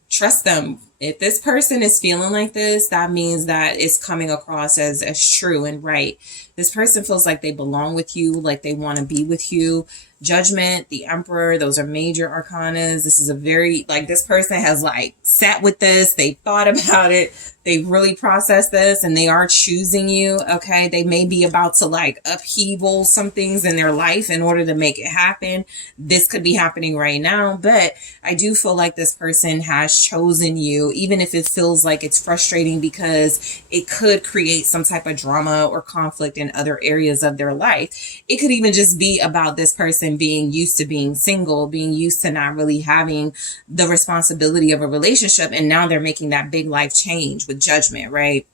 Trust them. If this person is feeling like this, that means that it's coming across as true and right. This person feels like they belong with you, like they want to be with you. Judgment, the Emperor, those are major arcanas. This is a very, like, this person has like sat with this. They thought about it. They really processed this, and they are choosing you. Okay. They may be about to like upheaval some things in their life in order to make it happen. This could be happening right now, but I do feel like this person has chosen you, even if it feels like it's frustrating because it could create some type of drama or conflict in other areas of their life. It could even just be about this person being used to being single, being used to not really having the responsibility of a relationship, and now they're making that big life change with Judgment, right?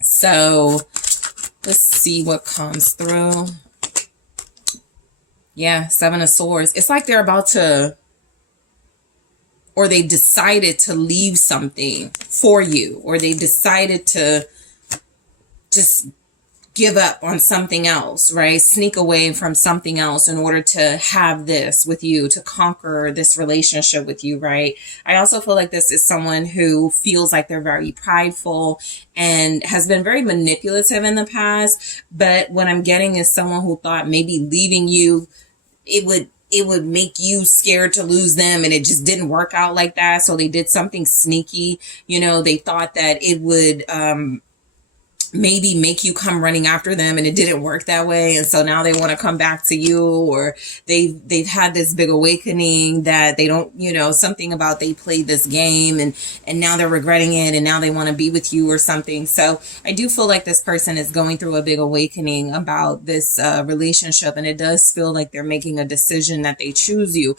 So let's see what comes through. Yeah, Seven of Swords. It's like they're about to, or they decided to leave something for you, or they decided to just give up on something else, right? Sneak away from something else in order to have this with you, to conquer this relationship with you, right? I also feel like this is someone who feels like they're very prideful and has been very manipulative in the past. But what I'm getting is someone who thought maybe leaving you, it would make you scared to lose them, and it just didn't work out like that. So they did something sneaky. You know, they thought that it would, maybe make you come running after them, and it didn't work that way, and so now they want to come back to you, or they've had this big awakening that they don't, something about they played this game, and now they're regretting it, and now they want to be with you or something. So I do feel like this person is going through a big awakening about this relationship, and it does feel like they're making a decision that they choose you.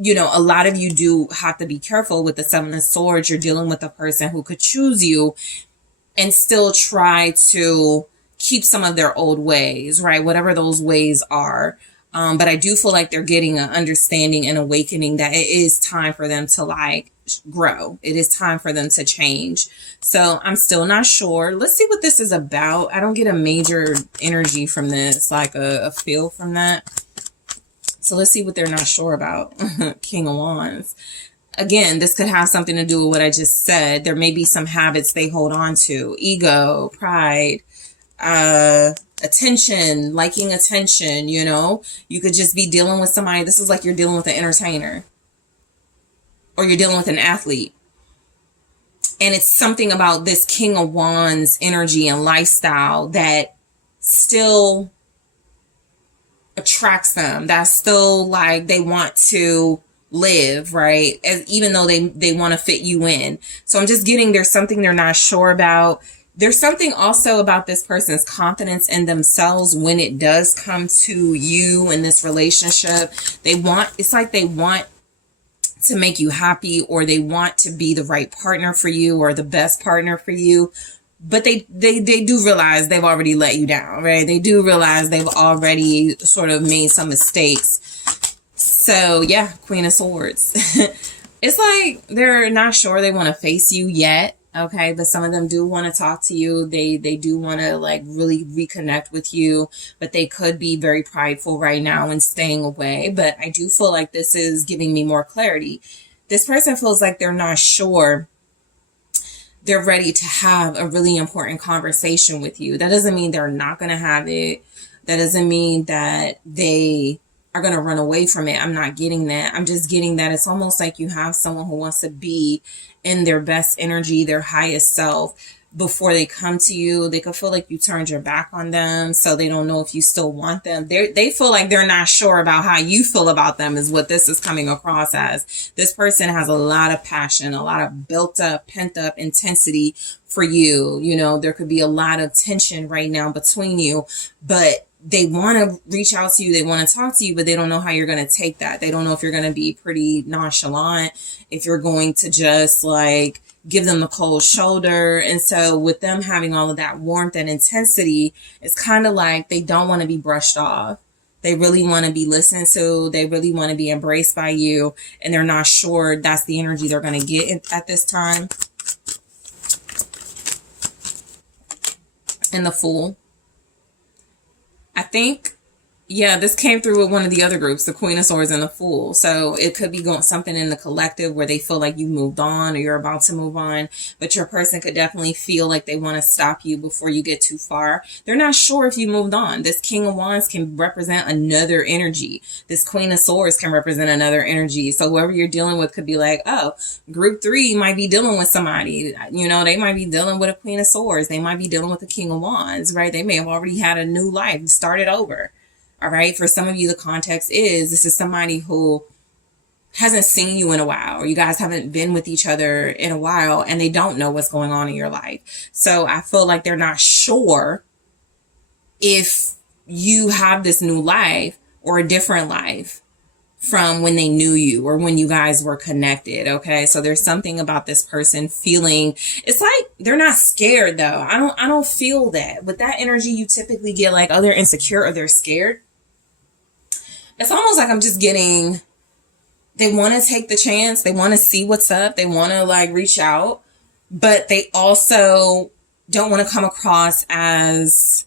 A lot of you do have to be careful with the Seven of Swords. You're dealing with a person who could choose you and still try to keep some of their old ways, right? Whatever those ways are. But I do feel like they're getting an understanding and awakening that it is time for them to grow. It is time for them to change. So I'm still not sure. Let's see what this is about. I don't get a major energy from this, like a feel from that. So let's see what they're not sure about. King of Wands. Again, this could have something to do with what I just said. There may be some habits they hold on to. Ego, pride, attention, liking attention, You could just be dealing with somebody. This is like you're dealing with an entertainer. Or you're dealing with an athlete. And it's something about this King of Wands energy and lifestyle that still attracts them. That's still like they want to live, right? Even though they want to fit you in. So I'm just getting there's something they're not sure about. There's something also about this person's confidence in themselves when it does come to you in this relationship. It's like they want to make you happy, or they want to be the right partner for you or the best partner for you. But they do realize they've already let you down, right? They do realize they've already sort of made some mistakes. So yeah, Queen of Swords. It's like they're not sure they want to face you yet. Okay, but some of them do want to talk to you. They do want to really reconnect with you, but they could be very prideful right now and staying away. But I do feel like this is giving me more clarity. This person feels like they're not sure they're ready to have a really important conversation with you. That doesn't mean they're not going to have it. That doesn't mean that they are going to run away from it. I'm not getting that. I'm just getting that it's almost like you have someone who wants to be in their best energy, their highest self, before they come to you. They could feel like you turned your back on them, so they don't know if you still want them. They feel like they're not sure about how you feel about them, is what this is coming across as. This person has a lot of passion, a lot of built up, pent up intensity for you. There could be a lot of tension right now between you, but they want to reach out to you. They want to talk to you, but they don't know how you're going to take that. They don't know if you're going to be pretty nonchalant, if you're going to just give them the cold shoulder. And so with them having all of that warmth and intensity, it's kind of like they don't want to be brushed off. They really want to be listened to. They really want to be embraced by you. And they're not sure that's the energy they're going to get at this time. And the Fool. I think, this came through with one of the other groups, the Queen of Swords and the Fool. So it could be going something in the collective where they feel like you moved on or you're about to move on, but your person could definitely feel like they want to stop you before you get too far. They're not sure if you moved on. This King of Wands can represent another energy. This Queen of Swords can represent another energy. So whoever you're dealing with could be like, oh, group 3 might be dealing with somebody. They might be dealing with a Queen of Swords. They might be dealing with a King of Wands, right? They may have already had a new life, started over. All right. For some of you, the context is this is somebody who hasn't seen you in a while, or you guys haven't been with each other in a while, and they don't know what's going on in your life. So I feel like they're not sure if you have this new life or a different life from when they knew you or when you guys were connected. Okay. So there's something about this person feeling, it's like they're not scared though. I don't feel that. With that energy, you typically get like, oh, they're insecure or they're scared. It's almost like I'm just getting, they want to take the chance. They want to see what's up. They want to reach out, but they also don't want to come across as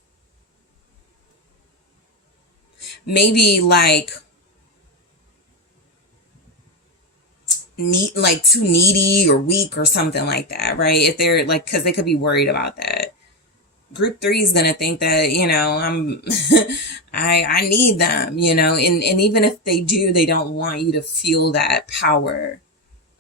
maybe too needy or weak or something like that, right? If they're because they could be worried about that. Group 3 is going to think that, I need them, and even if they do, they don't want you to feel that power.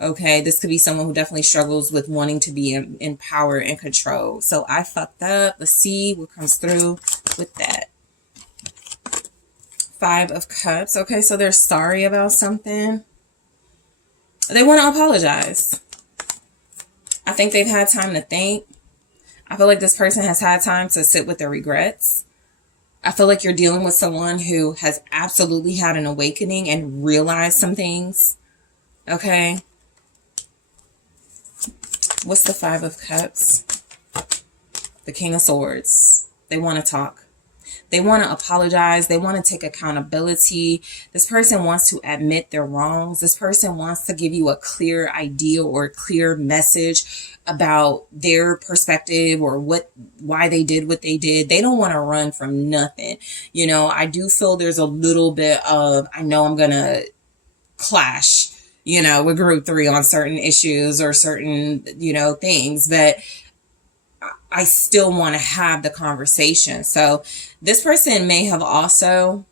Okay, this could be someone who definitely struggles with wanting to be in power and control. So I fucked up. Let's see what comes through with that. Five of Cups. Okay, so they're sorry about something. They want to apologize. I think they've had time to think. I feel like this person has had time to sit with their regrets. I feel like you're dealing with someone who has absolutely had an awakening and realized some things. Okay. What's the Five of Cups? The King of Swords. They want to talk. They want to apologize. They want to take accountability. This person wants to admit their wrongs. This person wants to give you a clear idea or a clear message about their perspective or why they did what they did. They don't want to run from nothing. You know, I do feel there's a little bit of, I know I'm going to clash, you know, with group 3 on certain issues or certain, you know, things, but I still want to have the conversation. So this person may have also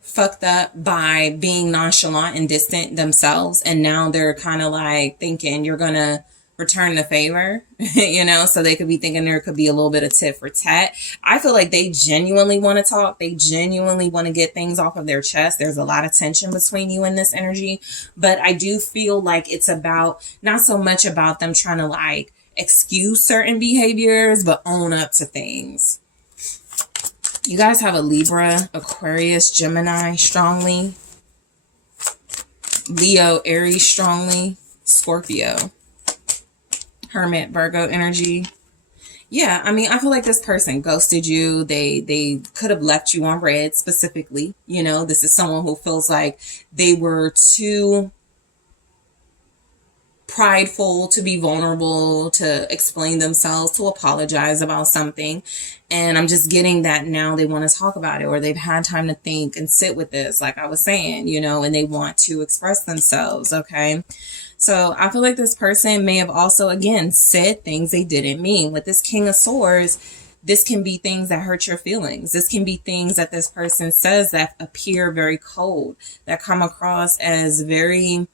fucked up by being nonchalant and distant themselves. And now they're kind of like thinking you're going to return the favor, you know, so they could be thinking there could be a little bit of tit for tat. I feel like they genuinely want to talk. They genuinely want to get things off of their chest. There's a lot of tension between you and this energy, but I do feel like it's about not so much about them trying to like excuse certain behaviors, but own up to things. You guys have a Libra, Aquarius, Gemini strongly, Leo, Aries strongly, Scorpio, Hermit, Virgo energy. Yeah, I mean, I feel like this person ghosted you. They could have left you on red specifically. You know, this is someone who feels like they were too prideful to be vulnerable, to explain themselves, to apologize about something. And I'm just getting that now they want to talk about it, or they've had time to think and sit with this, like I was saying, you know, and they want to express themselves. Okay. So I feel like this person may have also, again, said things they didn't mean. With this King of Swords, this can be things that hurt your feelings. This can be things that this person says that appear very cold, that come across as very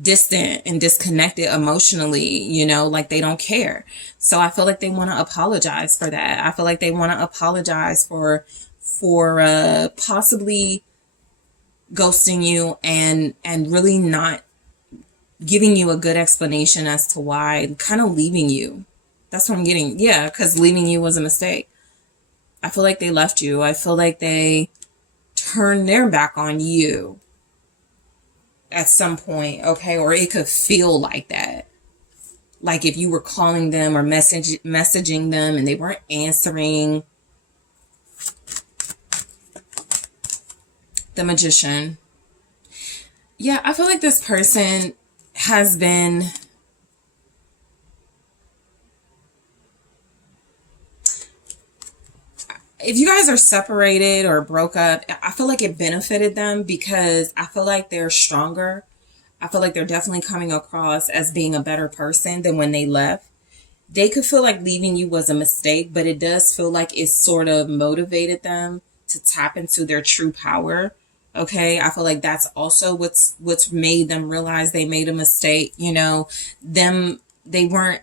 distant and disconnected emotionally, you know, like they don't care. So I feel like they want to apologize for that. I feel like they want to apologize for possibly ghosting you and really not giving you a good explanation as to why, kind of leaving you. That's what I'm getting. Yeah, because leaving you was a mistake. I feel like they left you. I feel like they turned their back on you at some point, okay? Or it could feel like that. Like if you were calling them or messaging them and they weren't answering. The Magician. Yeah, I feel like this person has been if you guys are separated or broke up, I feel like it benefited them because I feel like they're stronger. I feel like they're definitely coming across as being a better person than when they left. They could feel like leaving you was a mistake, but it does feel like it sort of motivated them to tap into their true power. Okay, I feel like that's also what's made them realize they made a mistake. You know, they weren't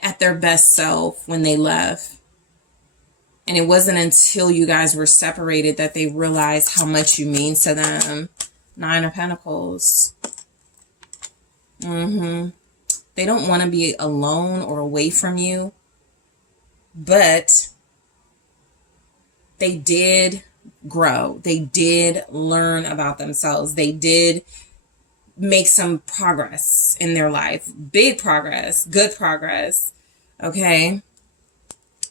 at their best self when they left. And it wasn't until you guys were separated that they realized how much you mean to them. Nine of Pentacles. They don't want to be alone or away from you. But they did grow. They did learn about themselves. They did make some progress in their life. Big progress. Good progress. Okay.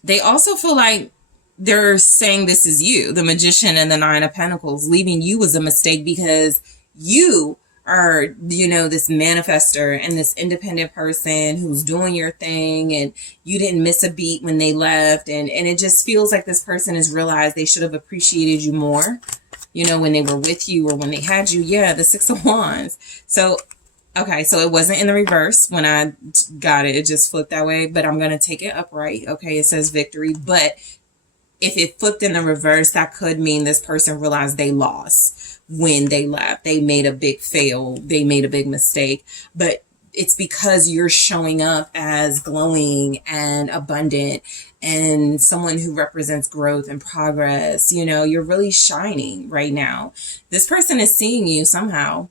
They also feel like they're saying this is you, the Magician and the Nine of Pentacles. Leaving you was a mistake because you are, you know, this manifester and this independent person who's doing your thing, and you didn't miss a beat when they left. And it just feels like this person has realized they should have appreciated you more, you know, when they were with you or when they had you. Yeah, the Six of Wands. So, okay, so it wasn't in the reverse when I got it. It just flipped that way, but I'm going to take it upright. Okay, it says victory, but if it flipped in the reverse, that could mean this person realized they lost. when they left. They made a big fail. They made a big mistake. But it's because you're showing up as glowing and abundant and someone who represents growth and progress. You know, you're really shining right now. This person is seeing you somehow.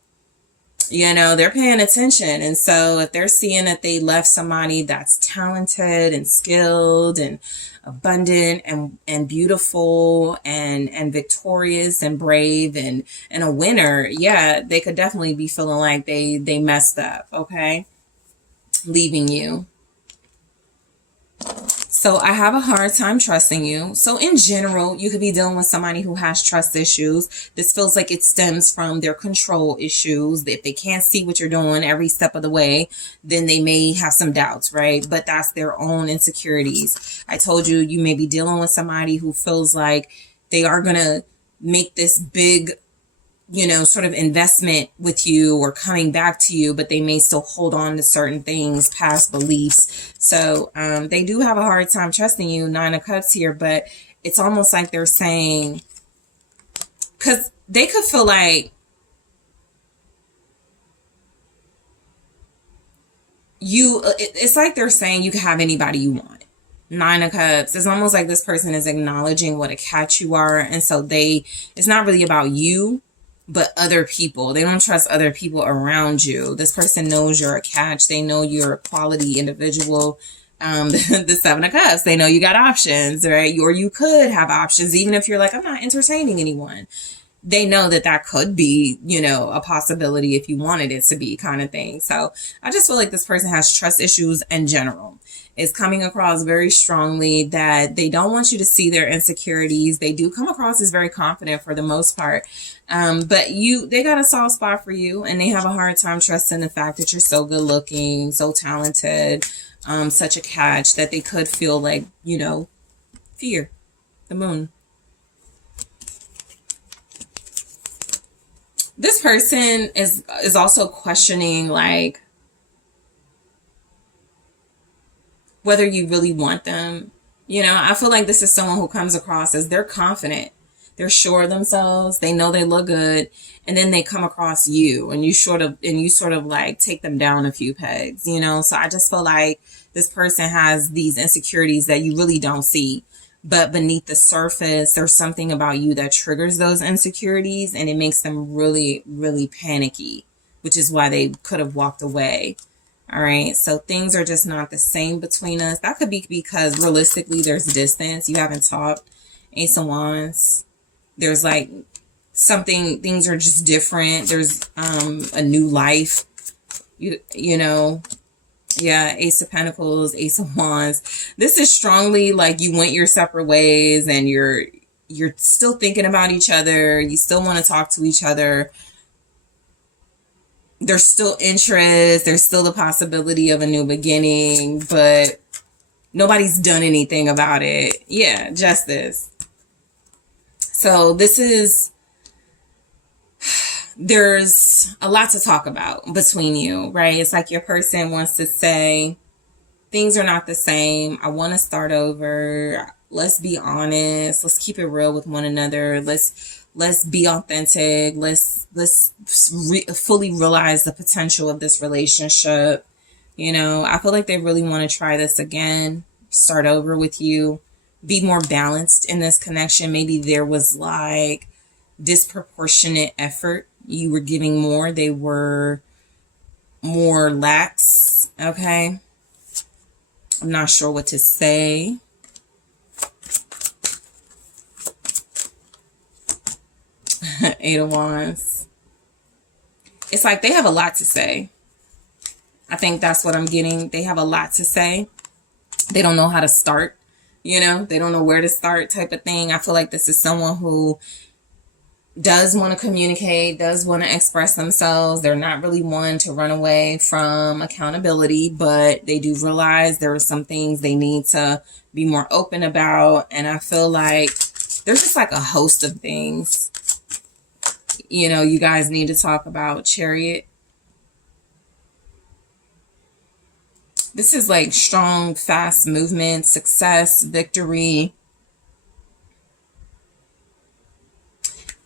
You know, they're paying attention. And so if they're seeing that they left somebody that's talented and skilled and abundant and beautiful and victorious and brave and a winner, yeah, they could definitely be feeling like they messed up, okay? Leaving you. So I have a hard time trusting you. So in general, you could be dealing with somebody who has trust issues. This feels like it stems from their control issues. If they can't see what you're doing every step of the way, then they may have some doubts, right? But that's their own insecurities. I told you, you may be dealing with somebody who feels like they are going to make this big, you know, sort of investment with you or coming back to you, but they may still hold on to certain things, past beliefs. So they do have a hard time trusting you, 9 of Cups here, but it's almost like they're saying, because they could feel like it's like they're saying you can have anybody you want. 9 of Cups. It's almost like this person is acknowledging what a catch you are. And so it's not really about you, but other people. They don't trust other people around you. This person knows you're a catch. They know you're a quality individual. The 7 of Cups. They know you got options, right? Or you could have options, even if you're like, I'm not entertaining anyone. They know that could be, you know, a possibility if you wanted it to be, kind of thing. So I just feel like this person has trust issues in general. It's coming across very strongly that they don't want you to see their insecurities. They do come across as very confident for the most part. But they got a soft spot for you, and they have a hard time trusting the fact that you're so good looking, so talented, such a catch, that they could feel like, you know, fear. The Moon. This person is also questioning, like, whether you really want them. You know, I feel like this is someone who comes across as they're confident. They're sure of themselves. They know they look good. And then they come across you and you sort of like take them down a few pegs, you know? So I just feel like this person has these insecurities that you really don't see. But beneath the surface, there's something about you that triggers those insecurities, and it makes them really, really panicky, which is why they could have walked away. All right. So things are just not the same between us. That could be because realistically there's distance. You haven't talked. Ace of Wands. There's like things are just different. There's a new life. You know. Yeah, Ace of Pentacles, Ace of Wands. This is strongly like you went your separate ways and you're still thinking about each other. You still want to talk to each other. There's still interest. There's still the possibility of a new beginning, but nobody's done anything about it. Yeah, Justice. So there's a lot to talk about between you, right? It's like your person wants to say, things are not the same. I want to start over. Let's be honest. Let's keep it real with one another. Let's be authentic. Let's fully realize the potential of this relationship. You know, I feel like they really want to try this again, start over with you, be more balanced in this connection. Maybe there was like disproportionate effort. You were giving more. They were more lax. Okay. I'm not sure what to say. Eight of Wands. It's like they have a lot to say. I think that's what I'm getting. They have a lot to say. They don't know how to start. You know, they don't know where to start, type of thing. I feel like this is someone who does want to communicate, does want to express themselves. They're not really one to run away from accountability, but they do realize there are some things they need to be more open about. And I feel like there's just like a host of things, you know, you guys need to talk about. Chariot. This is like strong, fast movement, success, victory.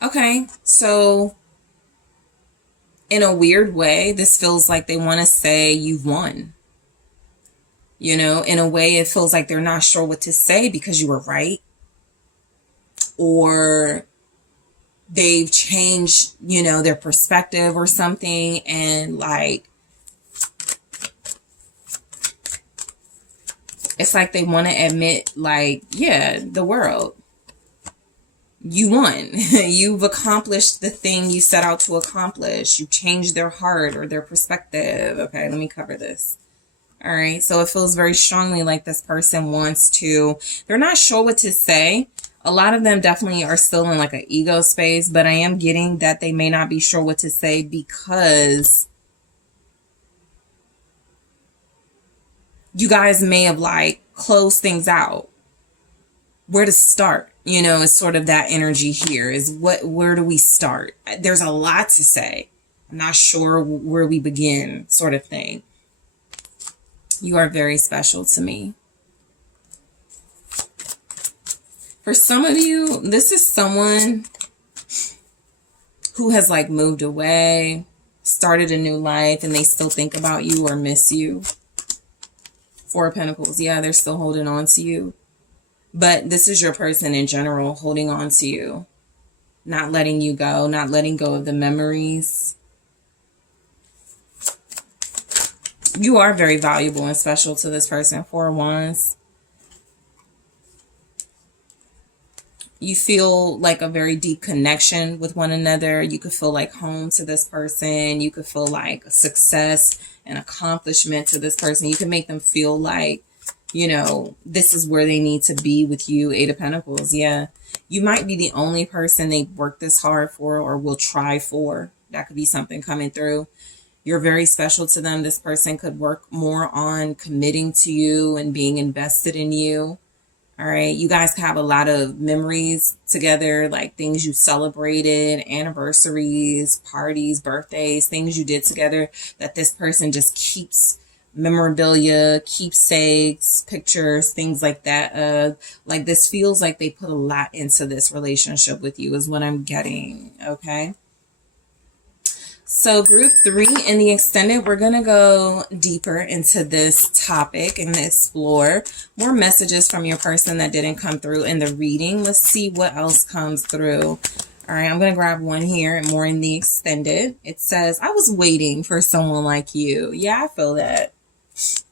Okay, so in a weird way, this feels like they want to say you've won. You know, in a way, it feels like they're not sure what to say because you were right. Or they've changed, you know, their perspective or something. And like, it's like they want to admit, like, yeah, the world, you won. You've accomplished the thing you set out to accomplish. You changed their heart or their perspective. Okay, let me cover this. All right, so it feels very strongly like this person wants to, they're not sure what to say. A lot of them definitely are still in like an ego space, but I am getting that they may not be sure what to say because you guys may have like closed things out. Where to start, you know, is sort of that energy here is where do we start? There's a lot to say. I'm not sure where we begin, sort of thing. You are very special to me. For some of you, this is someone who has like moved away, started a new life, and they still think about you or miss you. Four of Pentacles. Yeah, they're still holding on to you. But this is your person in general holding on to you. Not letting you go, not letting go of the memories. You are very valuable and special to this person. Four of Wands. You feel like a very deep connection with one another. You could feel like home to this person. You could feel like success and accomplishment to this person. You can make them feel like, you know, this is where they need to be with you. Eight of Pentacles. Yeah. You might be the only person they work this hard for or will try for. That could be something coming through. You're very special to them. This person could work more on committing to you and being invested in you. All right. You guys have a lot of memories together, like things you celebrated, anniversaries, parties, birthdays, things you did together that this person just keeps memorabilia, keepsakes, pictures, things like that. Like this feels like they put a lot into this relationship with you is what I'm getting. Okay. So group 3 in the extended, we're going to go deeper into this topic and explore more messages from your person that didn't come through in the reading. Let's see what else comes through. All right, I'm going to grab one here and more in the extended. It says, I was waiting for someone like you. Yeah, I feel that.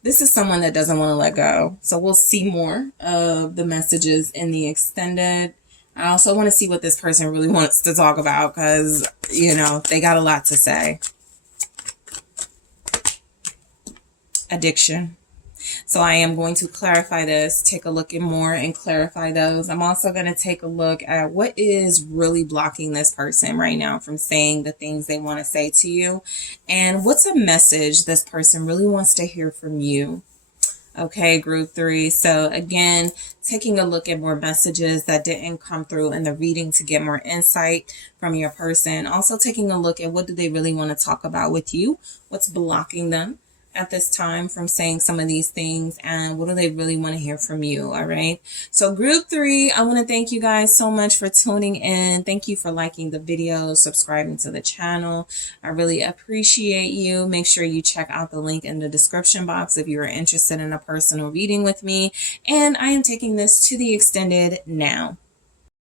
This is someone that doesn't want to let go. So we'll see more of the messages in the extended. I also want to see what this person really wants to talk about because, you know, they got a lot to say. Addiction. So I am going to clarify this, take a look at more and clarify those. I'm also going to take a look at what is really blocking this person right now from saying the things they want to say to you. And what's a message this person really wants to hear from you. Okay, group 3. So again, taking a look at more messages that didn't come through in the reading to get more insight from your person. Also taking a look at what do they really want to talk about with you? What's blocking them at this time from saying some of these things, and what do they really want to hear from you? All right. So group 3, I want to thank you guys so much for tuning in. Thank you for liking the video, subscribing to the channel. I really appreciate you. Make sure you check out the link in the description box if you are interested in a personal reading with me. And I am taking this to the extended now.